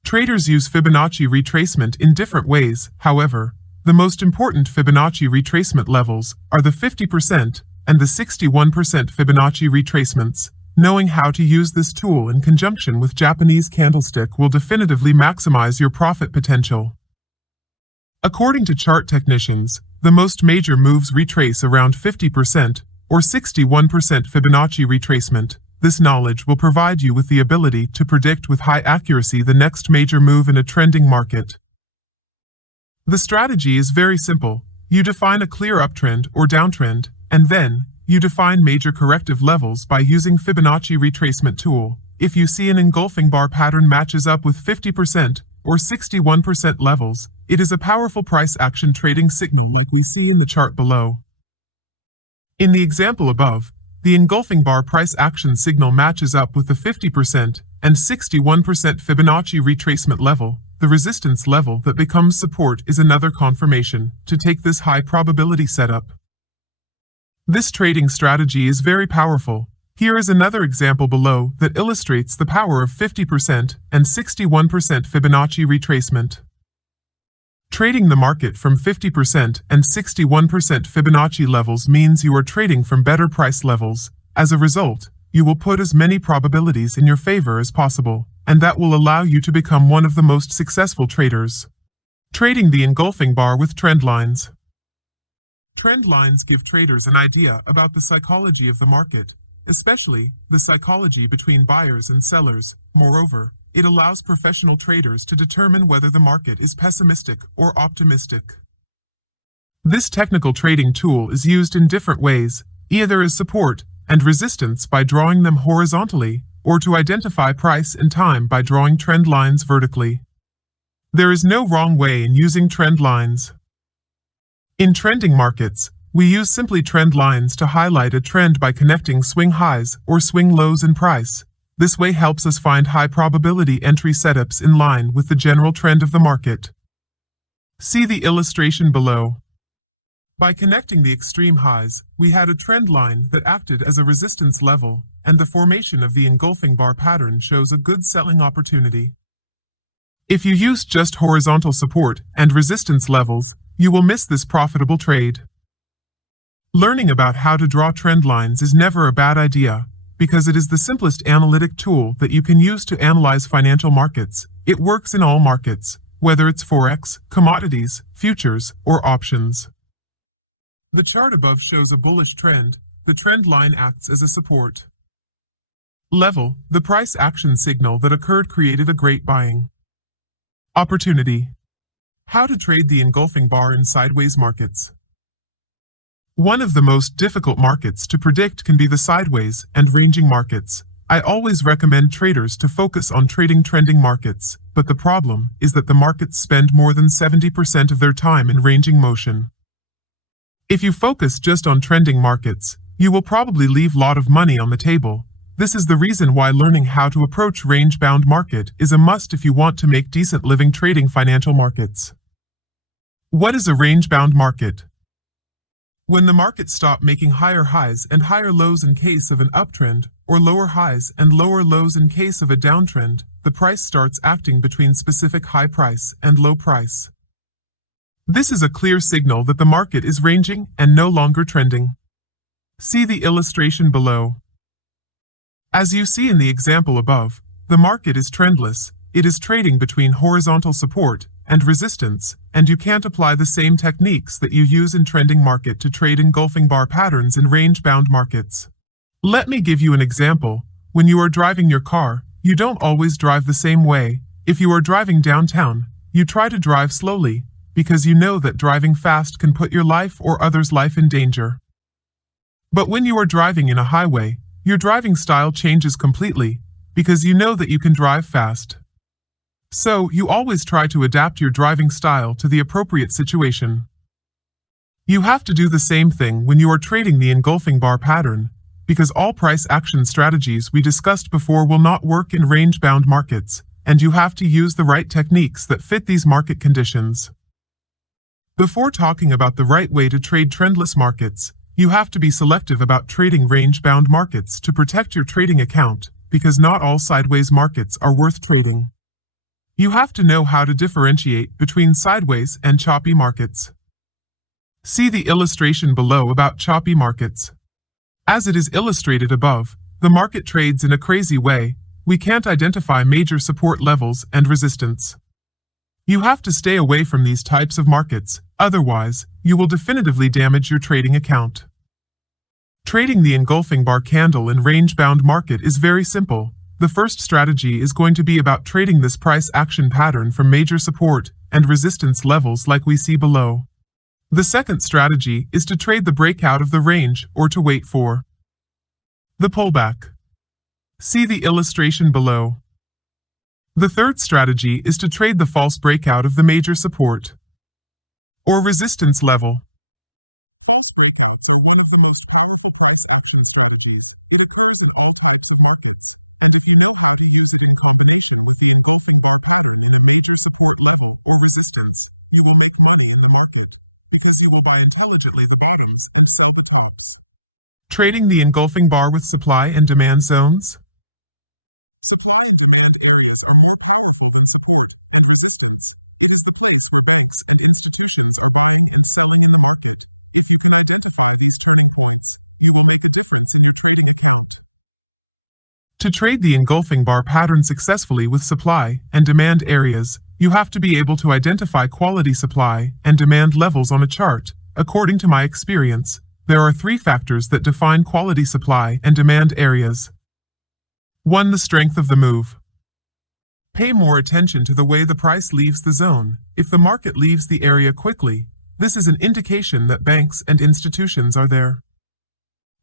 Traders use Fibonacci retracement in different ways. However, the most important Fibonacci retracement levels are the 50% and the 61% Fibonacci retracements. Knowing how to use this tool in conjunction with Japanese candlestick will definitively maximize your profit potential. According to chart technicians, the most major moves retrace around 50% or 61% Fibonacci retracement. This knowledge will provide you with the ability to predict with high accuracy the next major move in a trending market. The strategy is very simple. You define a clear uptrend or downtrend, and then you define major corrective levels by using Fibonacci retracement tool. If you see an engulfing bar pattern matches up with 50% or 61% levels, it is a powerful price action trading signal like we see in the chart below. In the example above, the engulfing bar price action signal matches up with the 50% and 61% Fibonacci retracement level. The resistance level that becomes support is another confirmation to take this high probability setup. This trading strategy is very powerful. Here is another example below that illustrates the power of 50% and 61% Fibonacci retracement. Trading the market from 50% and 61% Fibonacci levels means you are trading from better price levels. As a result, you will put as many probabilities in your favor as possible, and that will allow you to become one of the most successful traders. Trading the engulfing bar with Trendlines. Trendlines give traders an idea about the psychology of the market, especially the psychology between buyers and sellers. Moreover, it allows professional traders to determine whether the market is pessimistic or optimistic. This technical trading tool is used in different ways, either as support and resistance by drawing them horizontally, or to identify price and time by drawing trend lines vertically. There is no wrong way in using trend lines. In trending markets, we use simply trend lines to highlight a trend by connecting swing highs or swing lows in price. This way helps us find high probability entry setups in line with the general trend of the market. See the illustration below. By connecting the extreme highs, we had a trend line that acted as a resistance level, and the formation of the engulfing bar pattern shows a good selling opportunity. If you use just horizontal support and resistance levels, you will miss this profitable trade. Learning about how to draw trend lines is never a bad idea, because it is the simplest analytic tool that you can use to analyze financial markets. It works in all markets. whether it's forex, commodities, futures, or options. The chart above shows a bullish trend. The trend line acts as a support level. The price action signal that occurred created a great buying opportunity. How to trade the engulfing bar in sideways markets. One of the most difficult markets to predict can be the sideways and ranging markets. I always recommend traders to focus on trading trending markets, but the problem is that the markets spend more than 70% of their time in ranging motion. If you focus just on trending markets, you will probably leave a lot of money on the table. This is the reason why learning how to approach range-bound market is a must if you want to make decent living trading financial markets. What is a range-bound market? When the markets stop making higher highs and higher lows in case of an uptrend, or lower highs and lower lows in case of a downtrend, the price starts acting between specific high price and low price. This is a clear signal that the market is ranging and no longer trending. See the illustration below. As you see in the example above, the market is trendless. It is trading between horizontal support and resistance, and you can't apply the same techniques that you use in trending market to trade engulfing bar patterns in range-bound markets. Let me give you an example. When you are driving your car, you don't always drive the same way. If you are driving downtown, you try to drive slowly, because you know that driving fast can put your life or others' life in danger. But when you are driving in a highway, your driving style changes completely, because you know that you can drive fast. So, you always try to adapt your driving style to the appropriate situation. You have to do the same thing when you are trading the engulfing bar pattern, because all price action strategies we discussed before will not work in range-bound markets, and you have to use the right techniques that fit these market conditions. Before talking about the right way to trade trendless markets, you have to be selective about trading range-bound markets to protect your trading account, because not all sideways markets are worth trading. You have to know how to differentiate between sideways and choppy markets. See the illustration below about choppy markets. As it is illustrated above, the market trades in a crazy way. We can't identify major support levels and resistance. You have to stay away from these types of markets, otherwise, you will definitively damage your trading account. Trading the engulfing bar candle in range-bound market is very simple. The first strategy is going to be about trading this price action pattern from major support and resistance levels like we see below. The second strategy is to trade the breakout of the range or to wait for the pullback. See the illustration below. The third strategy is to trade the false breakout of the major support or resistance level. False breakouts are one of the most powerful price action strategies. It occurs in all types of markets. And if you know how to use it in combination with the engulfing bar pattern on a major support level or resistance, you will make money in the market, because you will buy intelligently the bottoms and sell the tops. Trading the engulfing bar with supply and demand zones. Supply and demand areas are more powerful than support and resistance. It is the place where banks and institutions are buying and selling in the market. If you can identify these turning points, you can make a difference in your trading account. To trade the engulfing bar pattern successfully with supply and demand areas, you have to be able to identify quality supply and demand levels on a chart. According to my experience, there are 3 factors that define quality supply and demand areas. 1. The strength of the move. Pay more attention to the way the price leaves the zone. If the market leaves the area quickly, this is an indication that banks and institutions are there.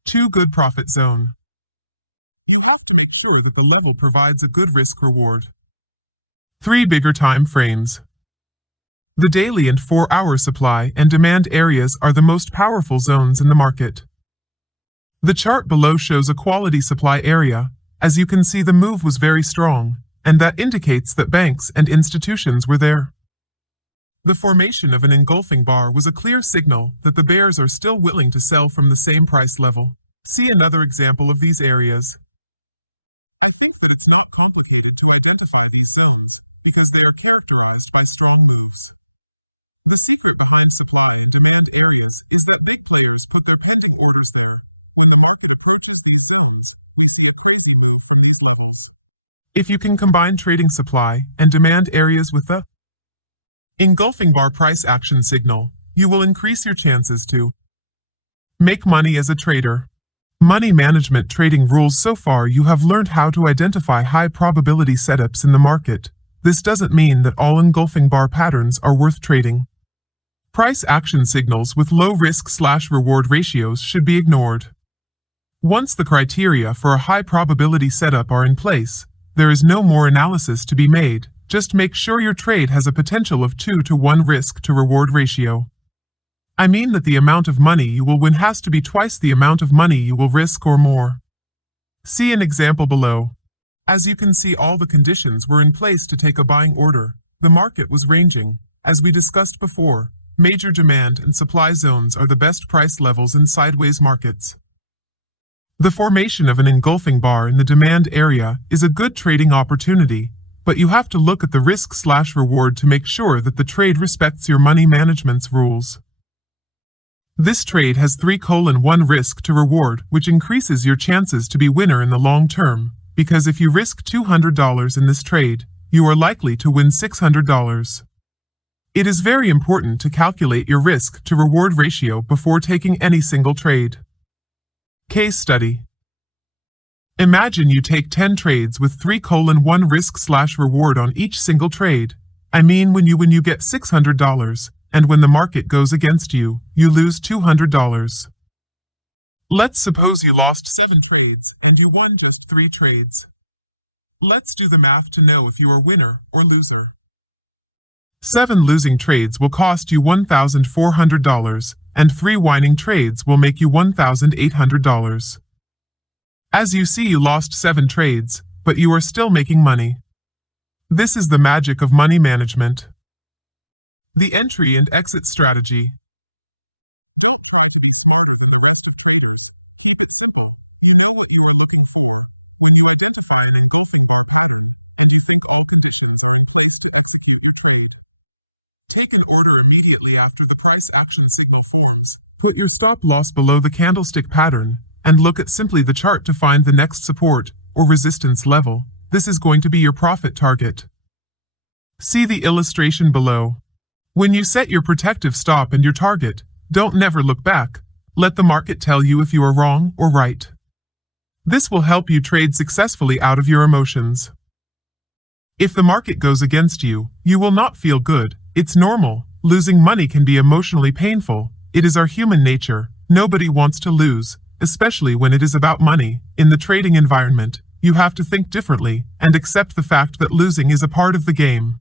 2. Good profit zone. You have to make sure that the level provides a good risk-reward. 3. Bigger time frames. The daily and 4-hour supply and demand areas are the most powerful zones in the market. The chart below shows a quality supply area. As you can see, the move was very strong, and that indicates that banks and institutions were there. The formation of an engulfing bar was a clear signal that the bears are still willing to sell from the same price level. See another example of these areas. I think that it's not complicated to identify these zones, because they are characterized by strong moves. The secret behind supply and demand areas is that big players put their pending orders there. When the market approaches these zones, you'll see a crazy move from these levels. If you can combine trading supply and demand areas with the Engulfing bar price action signal. You will increase your chances to make money as a trader. Money management trading rules. So far you have learned how to identify high probability setups in the market. This doesn't mean that all engulfing bar patterns are worth trading. Price action signals with low risk/reward ratios should be ignored. Once the criteria for a high probability setup are in place, there is no more analysis to be made. Just make sure your trade has a potential of 2 to 1 risk to reward ratio. I mean that the amount of money you will win has to be twice the amount of money you will risk or more. See an example below. As you can see, all the conditions were in place to take a buying order. The market was ranging. As we discussed before, major demand and supply zones are the best price levels in sideways markets. The formation of an engulfing bar in the demand area is a good trading opportunity, but you have to look at the risk/reward to make sure that the trade respects your money management's rules. This trade has 3:1 risk to reward, which increases your chances to be winner in the long term, because if you risk $200 in this trade, you are likely to win $600. It is very important to calculate your risk to reward ratio before taking any single trade. Case study. Imagine you take 10 trades with 3:1 risk/reward on each single trade. I mean, when you win you get $600. And when the market goes against you, you lose $200. Let's suppose you lost 7 trades and you won just 3 trades. Let's do the math to know if you are winner or loser. 7 losing trades will cost you $1,400, and 3 winning trades will make you $1,800. As you see, you lost 7 trades, but you are still making money. This is the magic of money management. The entry and exit strategy. Don't try to be smarter than the rest of traders. Keep it simple. You know what you are looking for. When you identify an engulfing bar pattern, and you think all conditions are in place to execute your trade, take an order immediately after the price action signal forms. Put your stop loss below the candlestick pattern, and look at simply the chart to find the next support or resistance level. This is going to be your profit target. See the illustration below. When you set your protective stop and your target, don't never look back. Let the market tell you if you are wrong or right. This will help you trade successfully out of your emotions. If the market goes against you, you will not feel good. It's normal. Losing money can be emotionally painful. It is our human nature. Nobody wants to lose, especially when it is about money. In the trading environment, you have to think differently and accept the fact that losing is a part of the game.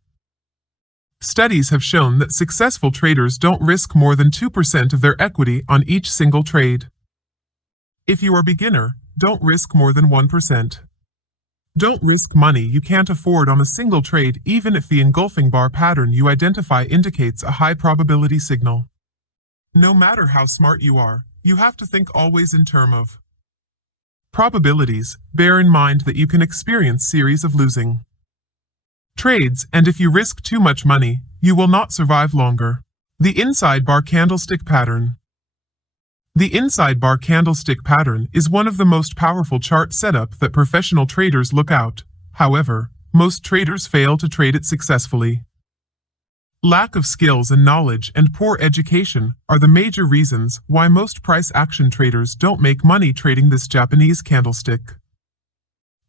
Studies have shown that successful traders don't risk more than 2% of their equity on each single trade. If you are a beginner, don't risk more than 1%. Don't risk money you can't afford on a single trade, even if the engulfing bar pattern you identify indicates a high probability signal. No matter how smart you are, you have to think always in terms of probabilities. Bear in mind that you can experience series of losing trades, and if you risk too much money, you will not survive longer. The inside bar candlestick pattern. The inside bar candlestick pattern is one of the most powerful chart setup that professional traders look out. However, most traders fail to trade it successfully. Lack of skills and knowledge and poor education are the major reasons why most price action traders don't make money trading this Japanese candlestick.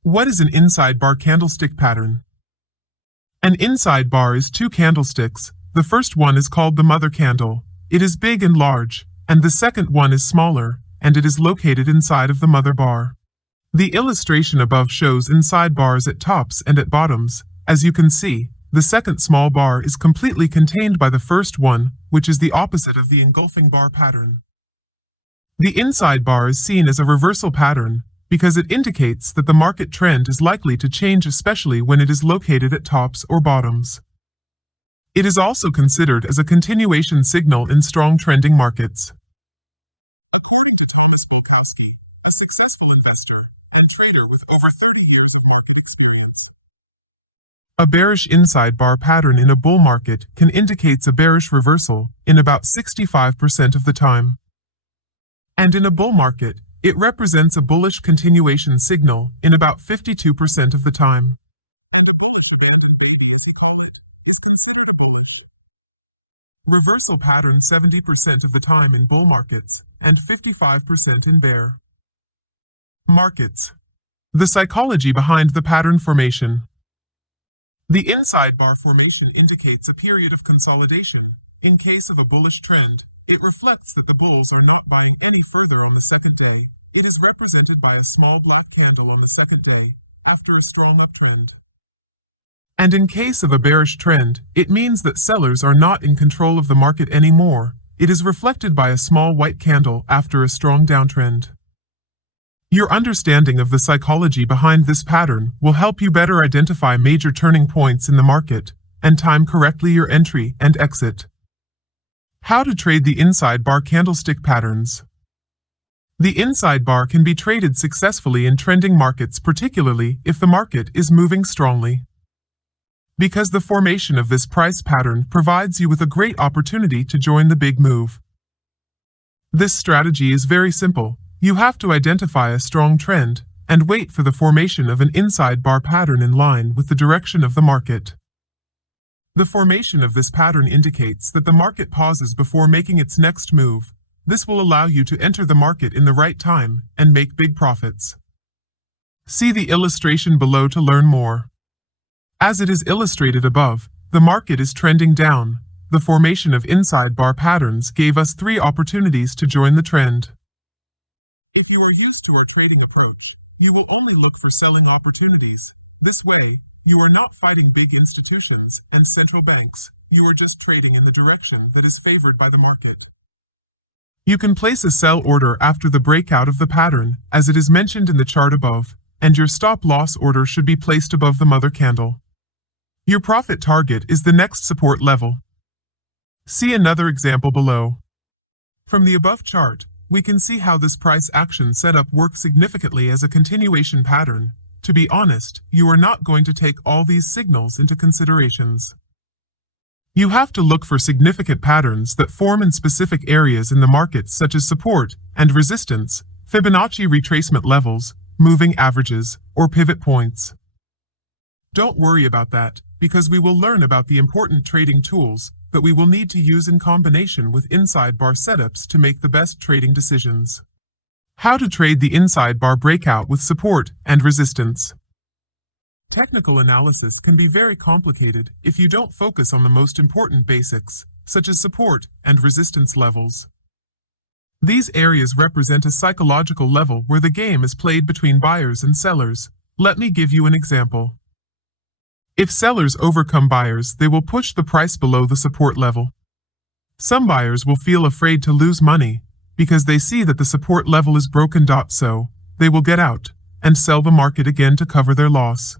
What is an inside bar candlestick pattern? An inside bar is 2 candlesticks. The first one is called the mother candle. It is big and large, and the second one is smaller, and it is located inside of the mother bar. The illustration above shows inside bars at tops and at bottoms. As you can see, the second small bar is completely contained by the first one, which is the opposite of the engulfing bar pattern. The inside bar is seen as a reversal pattern, because it indicates that the market trend is likely to change, especially when it is located at tops or bottoms. It is also considered as a continuation signal in strong trending markets. According to Thomas Bolkowski, a successful investor and trader with over 30 years of market experience, a bearish inside bar pattern in a bull market can indicate a bearish reversal in about 65% of the time. And in a bull market, it represents a bullish continuation signal in about 52% of the time. And a bullish abandoned baby, as he called it, is considered bullish. Reversal pattern 70% of the time in bull markets and 55% in bear markets. The psychology behind the pattern formation. The inside bar formation indicates a period of consolidation. In case of a bullish trend, it reflects that the bulls are not buying any further on the second day. It is represented by a small black candle on the second day, after a strong uptrend. And in case of a bearish trend, it means that sellers are not in control of the market anymore. It is reflected by a small white candle after a strong downtrend. Your understanding of the psychology behind this pattern will help you better identify major turning points in the market and time correctly your entry and exit. How to trade the inside bar candlestick patterns. The inside bar can be traded successfully in trending markets, particularly if the market is moving strongly. Because the formation of this price pattern provides you with a great opportunity to join the big move. This strategy is very simple. You have to identify a strong trend and wait for the formation of an inside bar pattern in line with the direction of the market. The formation of this pattern indicates that the market pauses before making its next move. This will allow you to enter the market in the right time and make big profits. See the illustration below to learn more. As it is illustrated above, the market is trending down. The formation of inside bar patterns gave us 3 opportunities to join the trend. If you are used to our trading approach, you will only look for selling opportunities. This way, you are not fighting big institutions and central banks. You are just trading in the direction that is favored by the market. You can place a sell order after the breakout of the pattern, as it is mentioned in the chart above, and your stop loss order should be placed above the mother candle. Your profit target is the next support level. See another example below. From the above chart, we can see how this price action setup works significantly as a continuation pattern. To be honest, you are not going to take all these signals into considerations. You have to look for significant patterns that form in specific areas in the market, such as support and resistance, Fibonacci retracement levels, moving averages, or pivot points. Don't worry about that, because we will learn about the important trading tools that we will need to use in combination with inside bar setups to make the best trading decisions. How to trade the inside bar breakout with support and resistance. Technical analysis can be very complicated if you don't focus on the most important basics, such as support and resistance levels. These areas represent a psychological level where the game is played between buyers and sellers. Let me give you an example. If sellers overcome buyers, they will push the price below the support level. Some buyers will feel afraid to lose money because they see that the support level is broken. So, they will get out and sell the market again to cover their loss.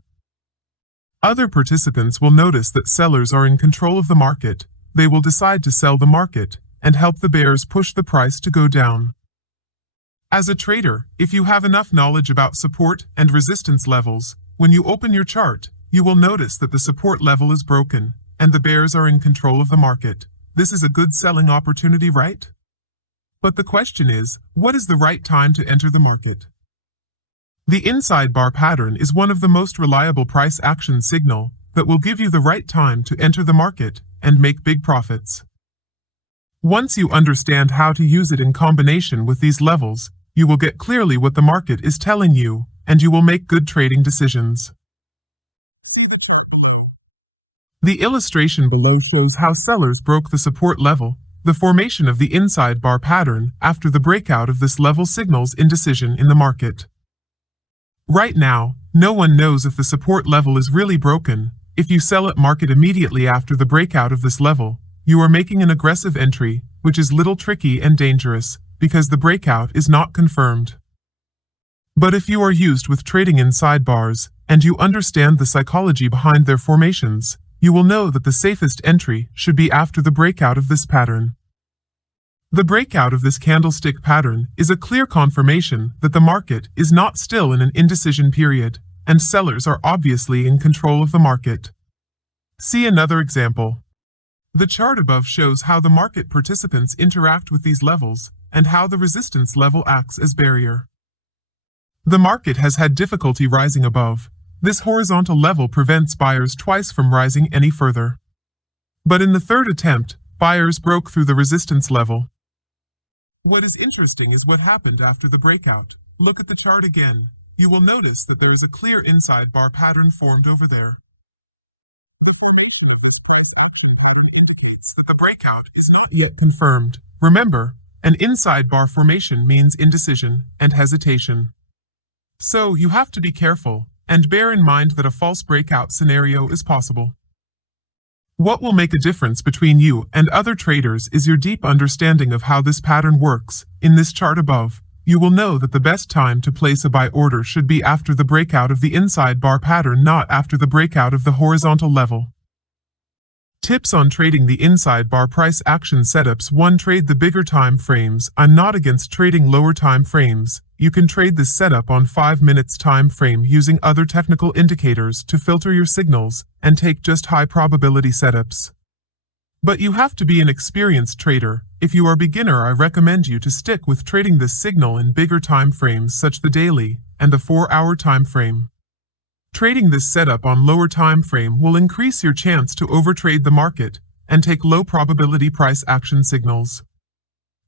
Other participants will notice that sellers are in control of the market. They will decide to sell the market and help the bears push the price to go down. As a trader, if you have enough knowledge about support and resistance levels, when you open your chart, you will notice that the support level is broken, and the bears are in control of the market. This is a good selling opportunity, right? But the question is, what is the right time to enter the market? The inside bar pattern is one of the most reliable price action signal that will give you the right time to enter the market and make big profits. Once you understand how to use it in combination with these levels, you will get clearly what the market is telling you, and you will make good trading decisions. The illustration below shows how sellers broke the support level. The formation of the inside bar pattern after the breakout of this level signals indecision in the market. Right now, no one knows if the support level is really broken. If you sell at market immediately after the breakout of this level, you are making an aggressive entry, which is little tricky and dangerous, because the breakout is not confirmed. But if you are used with trading inside bars, and you understand the psychology behind their formations, you will know that the safest entry should be after the breakout of this pattern. The breakout of this candlestick pattern is a clear confirmation that the market is not still in an indecision period, and sellers are obviously in control of the market. See another example. The chart above shows how the market participants interact with these levels, and how the resistance level acts as barrier. The market has had difficulty rising above. This horizontal level prevents buyers twice from rising any further. But in the third attempt, buyers broke through the resistance level. What is interesting is what happened after the breakout. Look at the chart again. You will notice that there is a clear inside bar pattern formed over there. It's that the breakout is not yet confirmed. Remember, an inside bar formation means indecision and hesitation. So you have to be careful and bear in mind that a false breakout scenario is possible. What will make a difference between you and other traders is your deep understanding of how this pattern works. In this chart above, you will know that the best time to place a buy order should be after the breakout of the inside bar pattern, not after the breakout of the horizontal level. Tips on trading the inside bar price action setups. 1. Trade the bigger time frames. I'm not against trading lower time frames. You can trade this setup on 5 minutes time frame using other technical indicators to filter your signals and take just high probability setups. But you have to be an experienced trader. If you are a beginner, I recommend you to stick with trading this signal in bigger time frames such the daily and the 4-hour time frame. Trading this setup on lower time frame will increase your chance to overtrade the market and take low probability price action signals.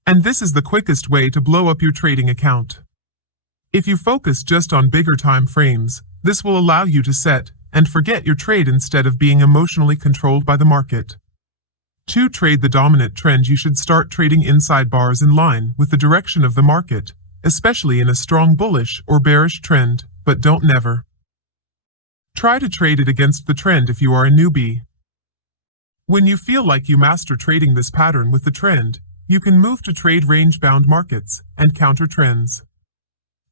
And this is the quickest way to blow up your trading account. If you focus just on bigger time frames, this will allow you to set and forget your trade instead of being emotionally controlled by the market. To trade the dominant trend, you should start trading inside bars in line with the direction of the market, especially in a strong bullish or bearish trend, but don't never try to trade it against the trend if you are a newbie. When you feel like you master trading this pattern with the trend, you can move to trade range-bound markets and counter trends.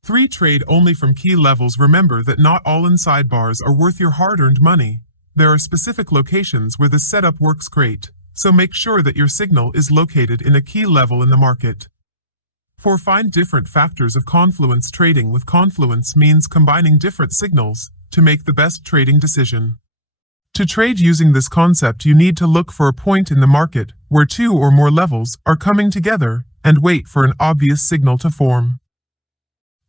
3. Trade only from key levels. Remember that not all inside bars are worth your hard-earned money. There are specific locations where the setup works great, so make sure that your signal is located in a key level in the market. 4. Find different factors of confluence. Trading with confluence means combining different signals to make the best trading decision. To trade using this concept, you need to look for a point in the market where 2 or more levels are coming together and wait for an obvious signal to form.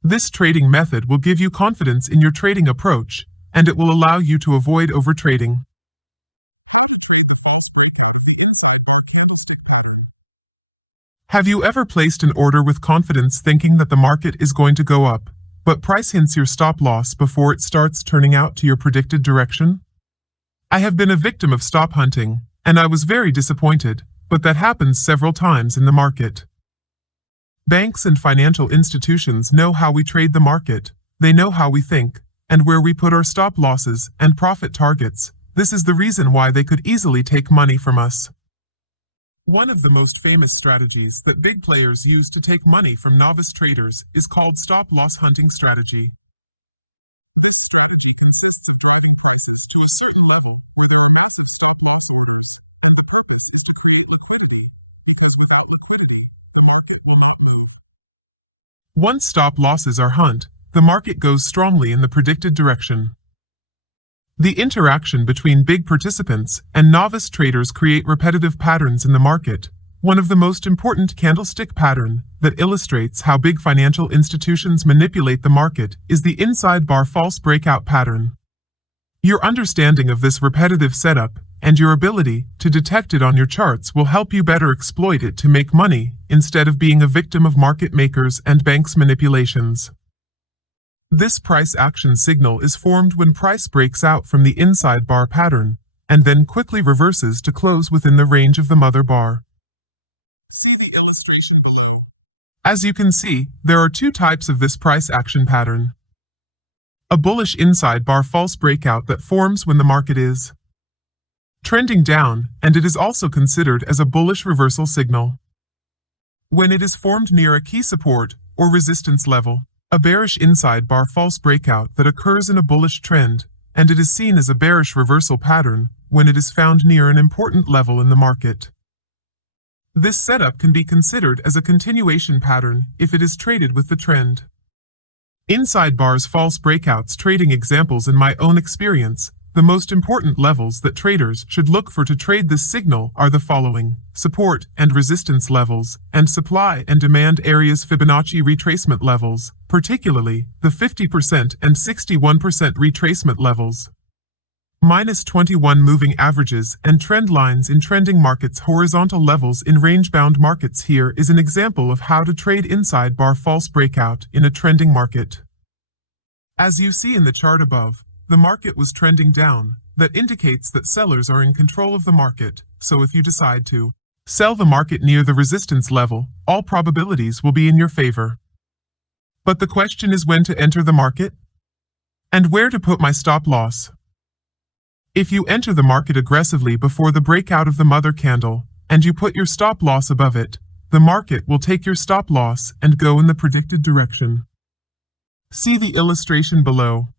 This trading method will give you confidence in your trading approach, and it will allow you to avoid overtrading. Have you ever placed an order with confidence thinking that the market is going to go up, but price hints your stop loss before it starts turning out to your predicted direction? I have been a victim of stop hunting, and I was very disappointed, but that happens several times in the market. Banks and financial institutions know how we trade the market, they know how we think, and where we put our stop losses and profit targets. This is the reason why they could easily take money from us. One of the most famous strategies that big players use to take money from novice traders is called stop-loss hunting strategy. This strategy consists of driving prices to a certain level to create liquidity, because without liquidity, the market will not move. Once stop losses are hunt, the market goes strongly in the predicted direction. The interaction between big participants and novice traders create repetitive patterns in the market. One of the most important candlestick pattern that illustrates how big financial institutions manipulate the market is the inside bar false breakout pattern. Your understanding of this repetitive setup and your ability to detect it on your charts will help you better exploit it to make money instead of being a victim of market makers and banks' manipulations. This price action signal is formed when price breaks out from the inside bar pattern and then quickly reverses to close within the range of the mother bar. See the illustration below. As you can see, there are 2 types of this price action pattern. A bullish inside bar false breakout that forms when the market is trending down, and it is also considered as a bullish reversal signal when it is formed near a key support or resistance level. A bearish inside bar false breakout that occurs in a bullish trend, and it is seen as a bearish reversal pattern when it is found near an important level in the market. This setup can be considered as a continuation pattern if it is traded with the trend. Inside bars false breakouts trading examples. In my own experience, the most important levels that traders should look for to trade this signal are the following: support and resistance levels, and supply and demand areas. Fibonacci retracement levels, particularly the 50% and 61% retracement levels. -21 moving averages and trend lines in trending markets, horizontal levels in range-bound markets. Here is an example of how to trade inside bar false breakout in a trending market. As you see in the chart above, the market was trending down. That indicates that sellers are in control of the market, so if you decide to sell the market near the resistance level, all probabilities will be in your favor. But the question is when to enter the market and where to put my stop loss. If you enter the market aggressively before the breakout of the mother candle, and you put your stop loss above it, the market will take your stop loss and go in the predicted direction. See the illustration below.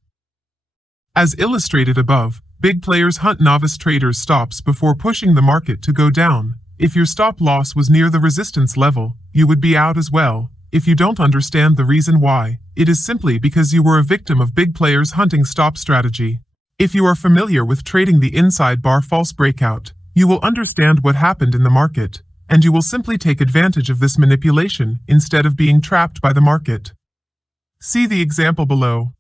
As illustrated above, big players hunt novice traders' stops before pushing the market to go down. If your stop loss was near the resistance level, you would be out as well. If you don't understand the reason why, it is simply because you were a victim of big players' hunting stop strategy. If you are familiar with trading the inside bar false breakout, you will understand what happened in the market, and you will simply take advantage of this manipulation instead of being trapped by the market. See the example below.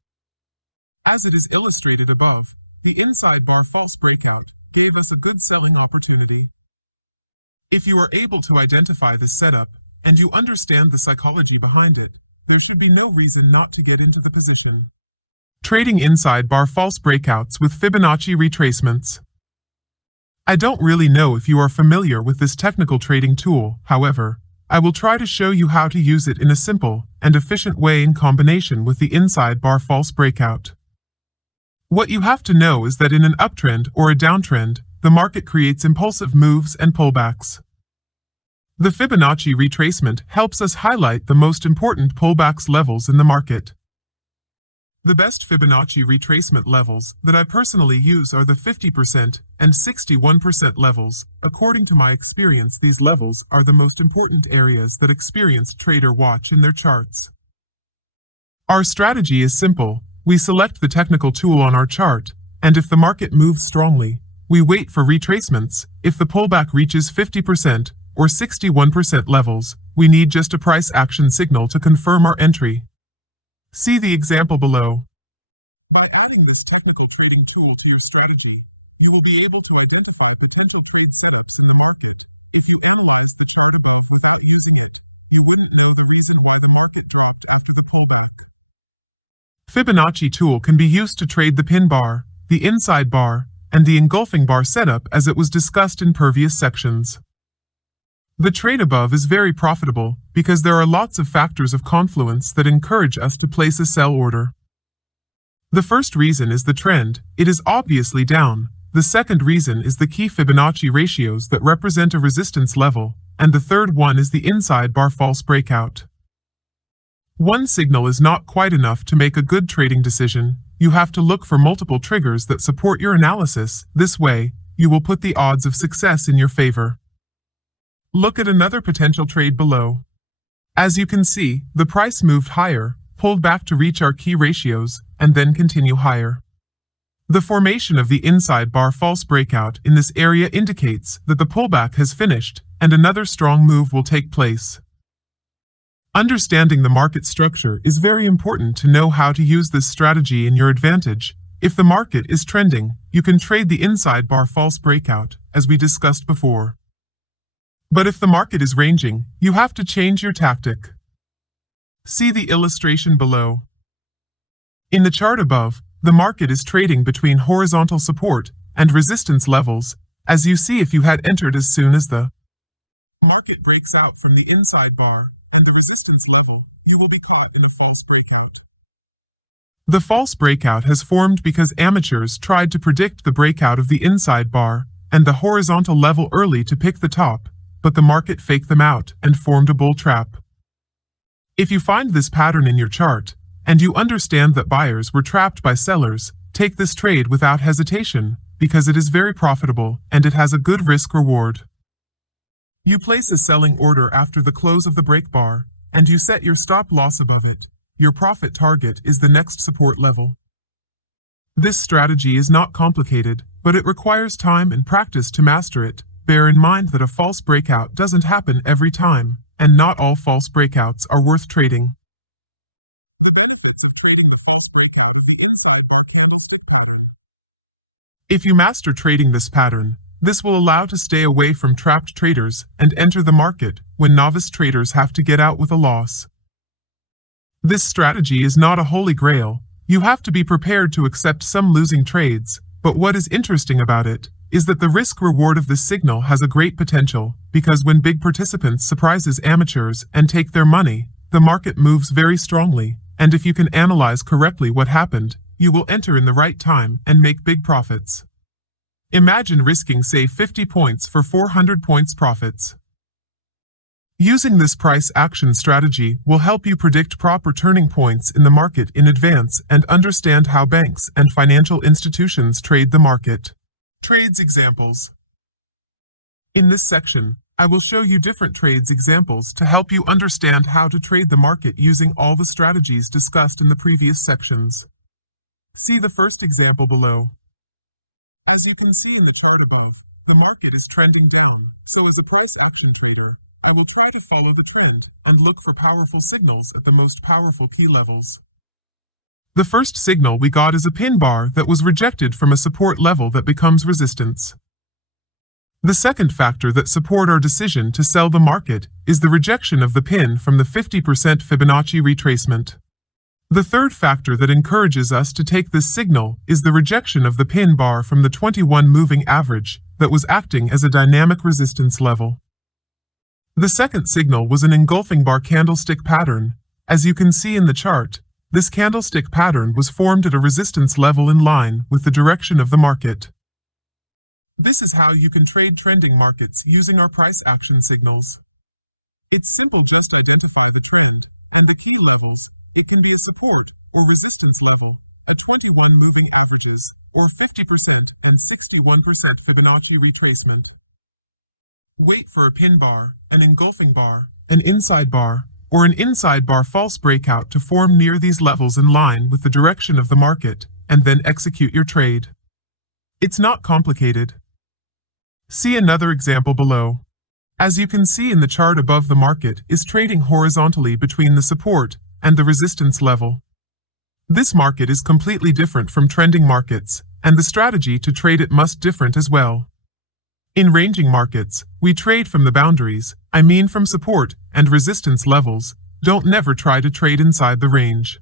As it is illustrated above, the inside bar false breakout gave us a good selling opportunity. If you are able to identify this setup, and you understand the psychology behind it, there should be no reason not to get into the position. Trading inside bar false breakouts with Fibonacci retracements. I don't really know if you are familiar with this technical trading tool. However, I will try to show you how to use it in a simple and efficient way in combination with the inside bar false breakout. What you have to know is that in an uptrend or a downtrend, the market creates impulsive moves and pullbacks. The Fibonacci retracement helps us highlight the most important pullbacks levels in the market. The best Fibonacci retracement levels that I personally use are the 50% and 61% levels. According to my experience, these levels are the most important areas that experienced traders watch in their charts. Our strategy is simple. We select the technical tool on our chart, and if the market moves strongly, we wait for retracements. If the pullback reaches 50% or 61% levels, we need just a price action signal to confirm our entry. See the example below. By adding this technical trading tool to your strategy, you will be able to identify potential trade setups in the market. If you analyze the chart above without using it, you wouldn't know the reason why the market dropped after the pullback. Fibonacci tool can be used to trade the pin bar, the inside bar, and the engulfing bar setup as it was discussed in previous sections. The trade above is very profitable because there are lots of factors of confluence that encourage us to place a sell order. The first reason is the trend. It is obviously down. The second reason is the key Fibonacci ratios that represent a resistance level, and the third one is the inside bar false breakout. One signal is not quite enough to make a good trading decision. You have to look for multiple triggers that support your analysis. This way, you will put the odds of success in your favor. Look at another potential trade below. As you can see, the price moved higher, pulled back to reach our key ratios, and then continue higher. The formation of the inside bar false breakout in this area indicates that the pullback has finished, and another strong move will take place. Understanding the market structure is very important to know how to use this strategy in your advantage. If the market is trending, you can trade the inside bar false breakout, as we discussed before. But if the market is ranging, you have to change your tactic. See the illustration below. In the chart above, the market is trading between horizontal support and resistance levels, as you see if you had entered as soon as the market breaks out from the inside bar and the resistance level, you will be caught in a false breakout. The false breakout has formed because amateurs tried to predict the breakout of the inside bar and the horizontal level early to pick the top, but the market faked them out and formed a bull trap. If you find this pattern in your chart, and you understand that buyers were trapped by sellers, take this trade without hesitation, because it is very profitable and it has a good risk reward. You place a selling order after the close of the break bar, and you set your stop loss above it. Your profit target is the next support level. This strategy is not complicated, but it requires time and practice to master it. Bear in mind that a false breakout doesn't happen every time, and not all false breakouts are worth trading. The benefits of trading the false breakout of the inside bar candlestick pattern. If you master trading this pattern, this will allow to stay away from trapped traders and enter the market when novice traders have to get out with a loss. This strategy is not a holy grail. You have to be prepared to accept some losing trades, but what is interesting about it is that the risk-reward of this signal has a great potential, because when big participants surprises amateurs and take their money, the market moves very strongly, and if you can analyze correctly what happened, you will enter in the right time and make big profits. Imagine risking, say, 50 points for 400 points profits. Using this price action strategy will help you predict proper turning points in the market in advance and understand how banks and financial institutions trade the market. Trades examples. In this section, I will show you different trades examples to help you understand how to trade the market using all the strategies discussed in the previous sections. See the first example below. As you can see in the chart above, the market is trending down, so as a price action trader, I will try to follow the trend and look for powerful signals at the most powerful key levels. The first signal we got is a pin bar that was rejected from a support level that becomes resistance. The second factor that support our decision to sell the market is the rejection of the pin from the 50% Fibonacci retracement. The third factor that encourages us to take this signal is the rejection of the pin bar from the 21 moving average that was acting as a dynamic resistance level. The second signal was an engulfing bar candlestick pattern. As you can see in the chart, this candlestick pattern was formed at a resistance level in line with the direction of the market. This is how you can trade trending markets using our price action signals. It's simple, just identify the trend and the key levels. It can be a support or resistance level at 21 moving averages, or 50% and 61% Fibonacci retracement. Wait for a pin bar, an engulfing bar, an inside bar, or an inside bar false breakout to form near these levels in line with the direction of the market, and then execute your trade. It's not complicated. See another example below. As you can see in the chart above, the market is trading horizontally between the support and the resistance level. This market is completely different from trending markets, and the strategy to trade it must different as well. In ranging markets, we trade from the boundaries, from support and resistance levels. Don't never try to trade inside the range.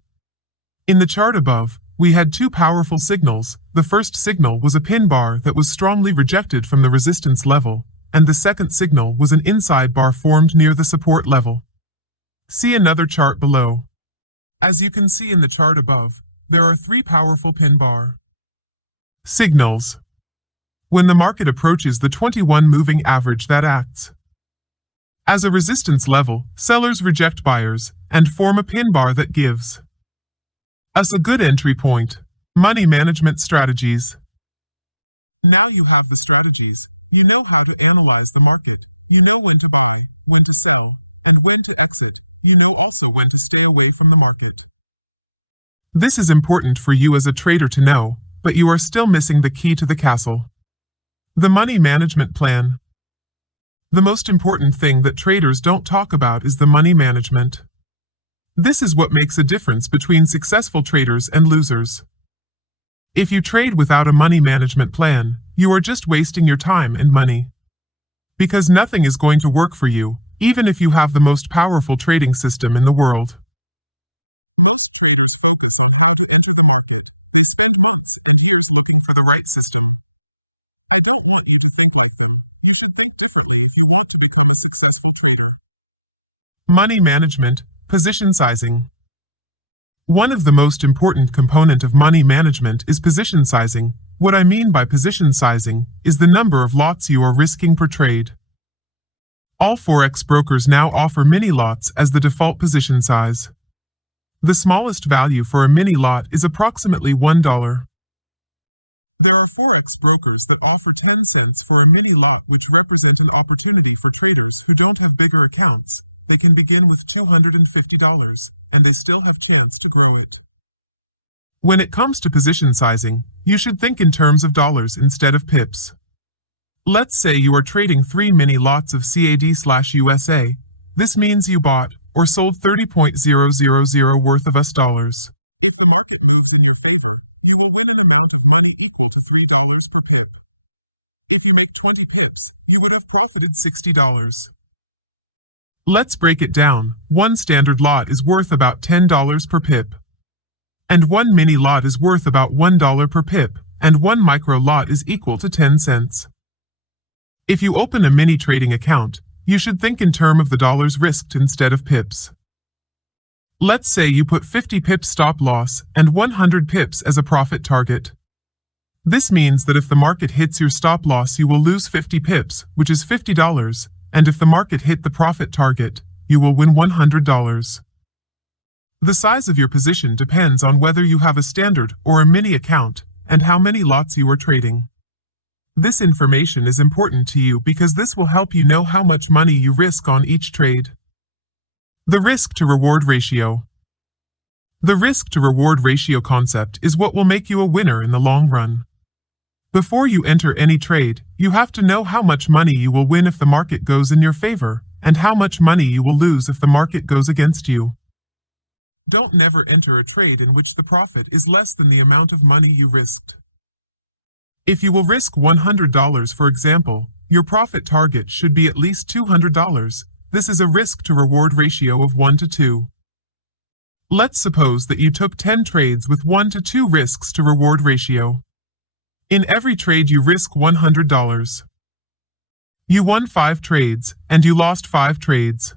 In the chart above, we had two powerful signals. The first signal was a pin bar that was strongly rejected from the resistance level, and the second signal was an inside bar formed near the support level. See another chart below. As you can see in the chart above, there are three powerful pin bar signals. When the market approaches the 21 moving average that acts as a resistance level, sellers reject buyers and form a pin bar that gives us a good entry point. Money management strategies. Now you have the strategies. You know how to analyze the market. You know when to buy, when to sell, and when to exit. You know also when to stay away from the market. This is important for you as a trader to know, but you are still missing the key to the castle. The money management plan. The most important thing that traders don't talk about is the money management. This is what makes a difference between successful traders and losers. If you trade without a money management plan, you are just wasting your time and money. Because nothing is going to work for you, even if you have the most powerful trading system in the world. Most traders focus on holding onto their movement. They spend months and years looking for the right system. I don't want you to think like them. You should think differently if you want to become a successful trader. Money management, position sizing. One of the most important component of money management is position sizing. What I mean by position sizing is the number of lots you are risking per trade. All Forex brokers now offer mini lots as the default position size. The smallest value for a mini lot is approximately $1. There are Forex brokers that offer 10 cents for a mini lot, which represent an opportunity for traders who don't have bigger accounts. They can begin with $250, and they still have chance to grow it. When it comes to position sizing, you should think in terms of dollars instead of pips. Let's say you are trading 3 mini lots of CAD/USA. This means you bought or sold 30.000 worth of US dollars. If the market moves in your favor, you will win an amount of money equal equal to $3 per pip. If you make 20 pips, you would have profited $60. Let's break it down. One standard lot is worth about $10 per pip. And one mini lot is worth about $1 per pip, and one micro lot is equal to 10 cents. If you open a mini trading account, you should think in terms of the dollars risked instead of pips. Let's say you put 50 pips stop loss and 100 pips as a profit target. This means that if the market hits your stop loss, you will lose 50 pips, which is $50, and if the market hit the profit target, you will win $100. The size of your position depends on whether you have a standard or a mini account and how many lots you are trading. This information is important to you because this will help you know how much money you risk on each trade. The risk-to-reward ratio. The risk-to-reward ratio concept is what will make you a winner in the long run. Before you enter any trade, you have to know how much money you will win if the market goes in your favor, and how much money you will lose if the market goes against you. Don't never enter a trade in which the profit is less than the amount of money you risked. If you will risk $100, for example, your profit target should be at least $200. This is a risk-to-reward ratio of 1 to 2. Let's suppose that you took 10 trades with 1 to 2 risks-to-reward ratio. In every trade you risk $100. You won 5 trades, and you lost 5 trades.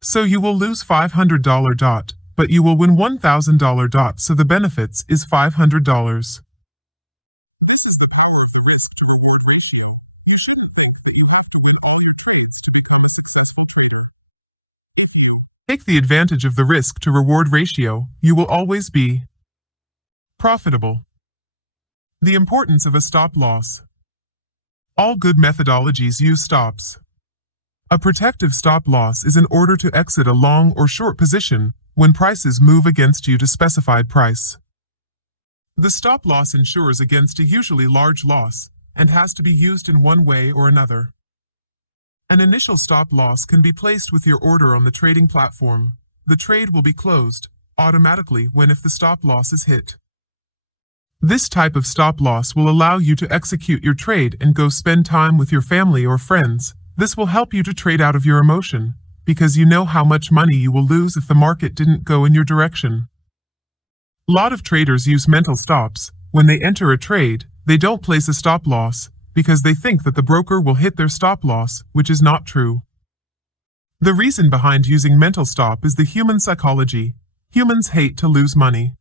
So you will lose $500, but you will win $1,000, so the benefits is $500. This is the power of the risk-to-reward ratio. You shouldn't think that you have to win all your trades to become a successful trader. Take the advantage of the risk-to-reward ratio. You will always be profitable. The importance of a stop loss. All good methodologies use stops. A protective stop loss is in order to exit a long or short position when prices move against you to specified price. The stop loss ensures against a usually large loss and has to be used in one way or another. An initial stop loss can be placed with your order on the trading platform. The trade will be closed automatically if the stop loss is hit. This type of stop loss will allow you to execute your trade and go spend time with your family or friends. This will help you to trade out of your emotion, because you know how much money you will lose if the market didn't go in your direction. A lot of traders use mental stops. When they enter a trade, they don't place a stop loss, because they think that the broker will hit their stop loss, which is not true. The reason behind using mental stop is the human psychology. Humans hate to lose money.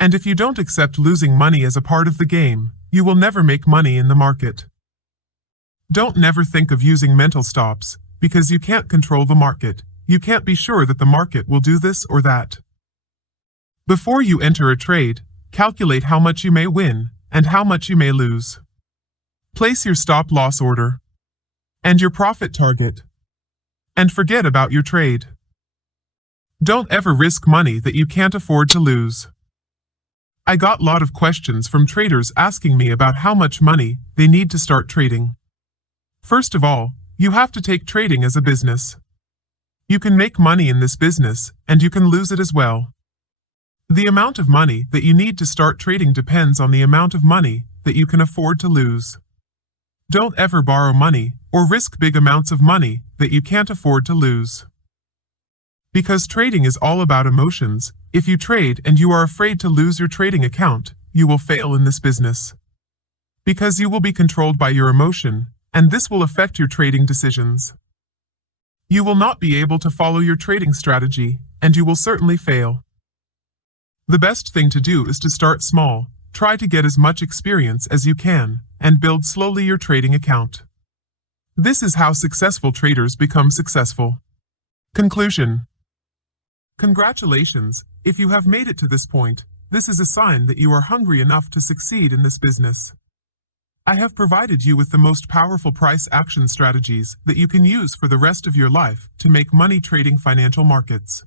And if you don't accept losing money as a part of the game, you will never make money in the market. Don't never think of using mental stops, because you can't control the market. You can't be sure that the market will do this or that. Before you enter a trade, calculate how much you may win and how much you may lose. Place your stop loss order and your profit target, and forget about your trade. Don't ever risk money that you can't afford to lose. I got a lot of questions from traders asking me about how much money they need to start trading. First of all, you have to take trading as a business. You can make money in this business, and you can lose it as well. The amount of money that you need to start trading depends on the amount of money that you can afford to lose. Don't ever borrow money or risk big amounts of money that you can't afford to lose. Because trading is all about emotions, if you trade and you are afraid to lose your trading account, you will fail in this business. Because you will be controlled by your emotion, and this will affect your trading decisions. You will not be able to follow your trading strategy, and you will certainly fail. The best thing to do is to start small, try to get as much experience as you can, and build slowly your trading account. This is how successful traders become successful. Conclusion. Congratulations, if you have made it to this point, this is a sign that you are hungry enough to succeed in this business. I have provided you with the most powerful price action strategies that you can use for the rest of your life to make money trading financial markets.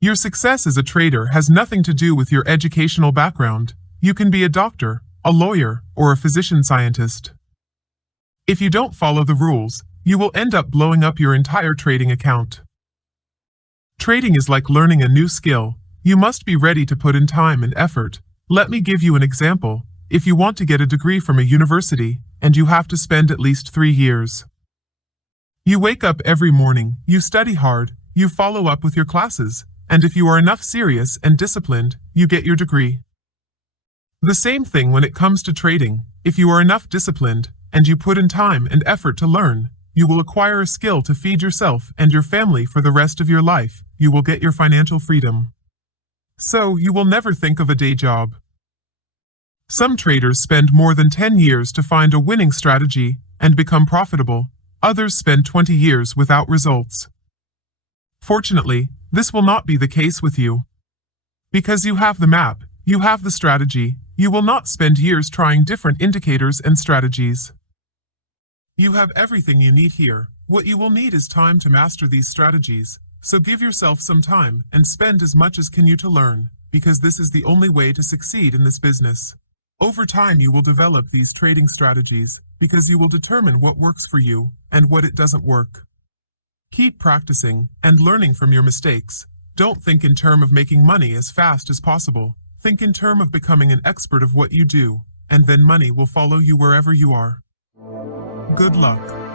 Your success as a trader has nothing to do with your educational background. You can be a doctor, a lawyer, or a physician scientist. If you don't follow the rules, you will end up blowing up your entire trading account. Trading is like learning a new skill. You must be ready to put in time and effort. Let me give you an example. if you want to get a degree from a university, and you have to spend at least 3 years. You wake up every morning, you study hard, you follow up with your classes, and if you are enough serious and disciplined, you get your degree. The same thing when it comes to trading. If you are enough disciplined, and you put in time and effort to learn, you will acquire a skill to feed yourself and your family for the rest of your life. You will get your financial freedom. So, you will never think of a day job. Some traders spend more than 10 years to find a winning strategy and become profitable. Others spend 20 years without results. Fortunately, this will not be the case with you. Because you have the map, you have the strategy, you will not spend years trying different indicators and strategies. You have everything you need here. What you will need is time to master these strategies, so give yourself some time and spend as much as can you to learn, because this is the only way to succeed in this business. Over time you will develop these trading strategies, because you will determine what works for you and what it doesn't work. Keep practicing and learning from your mistakes. Don't think in terms of making money as fast as possible. Think in terms of becoming an expert of what you do, and then money will follow you wherever you are. Good luck.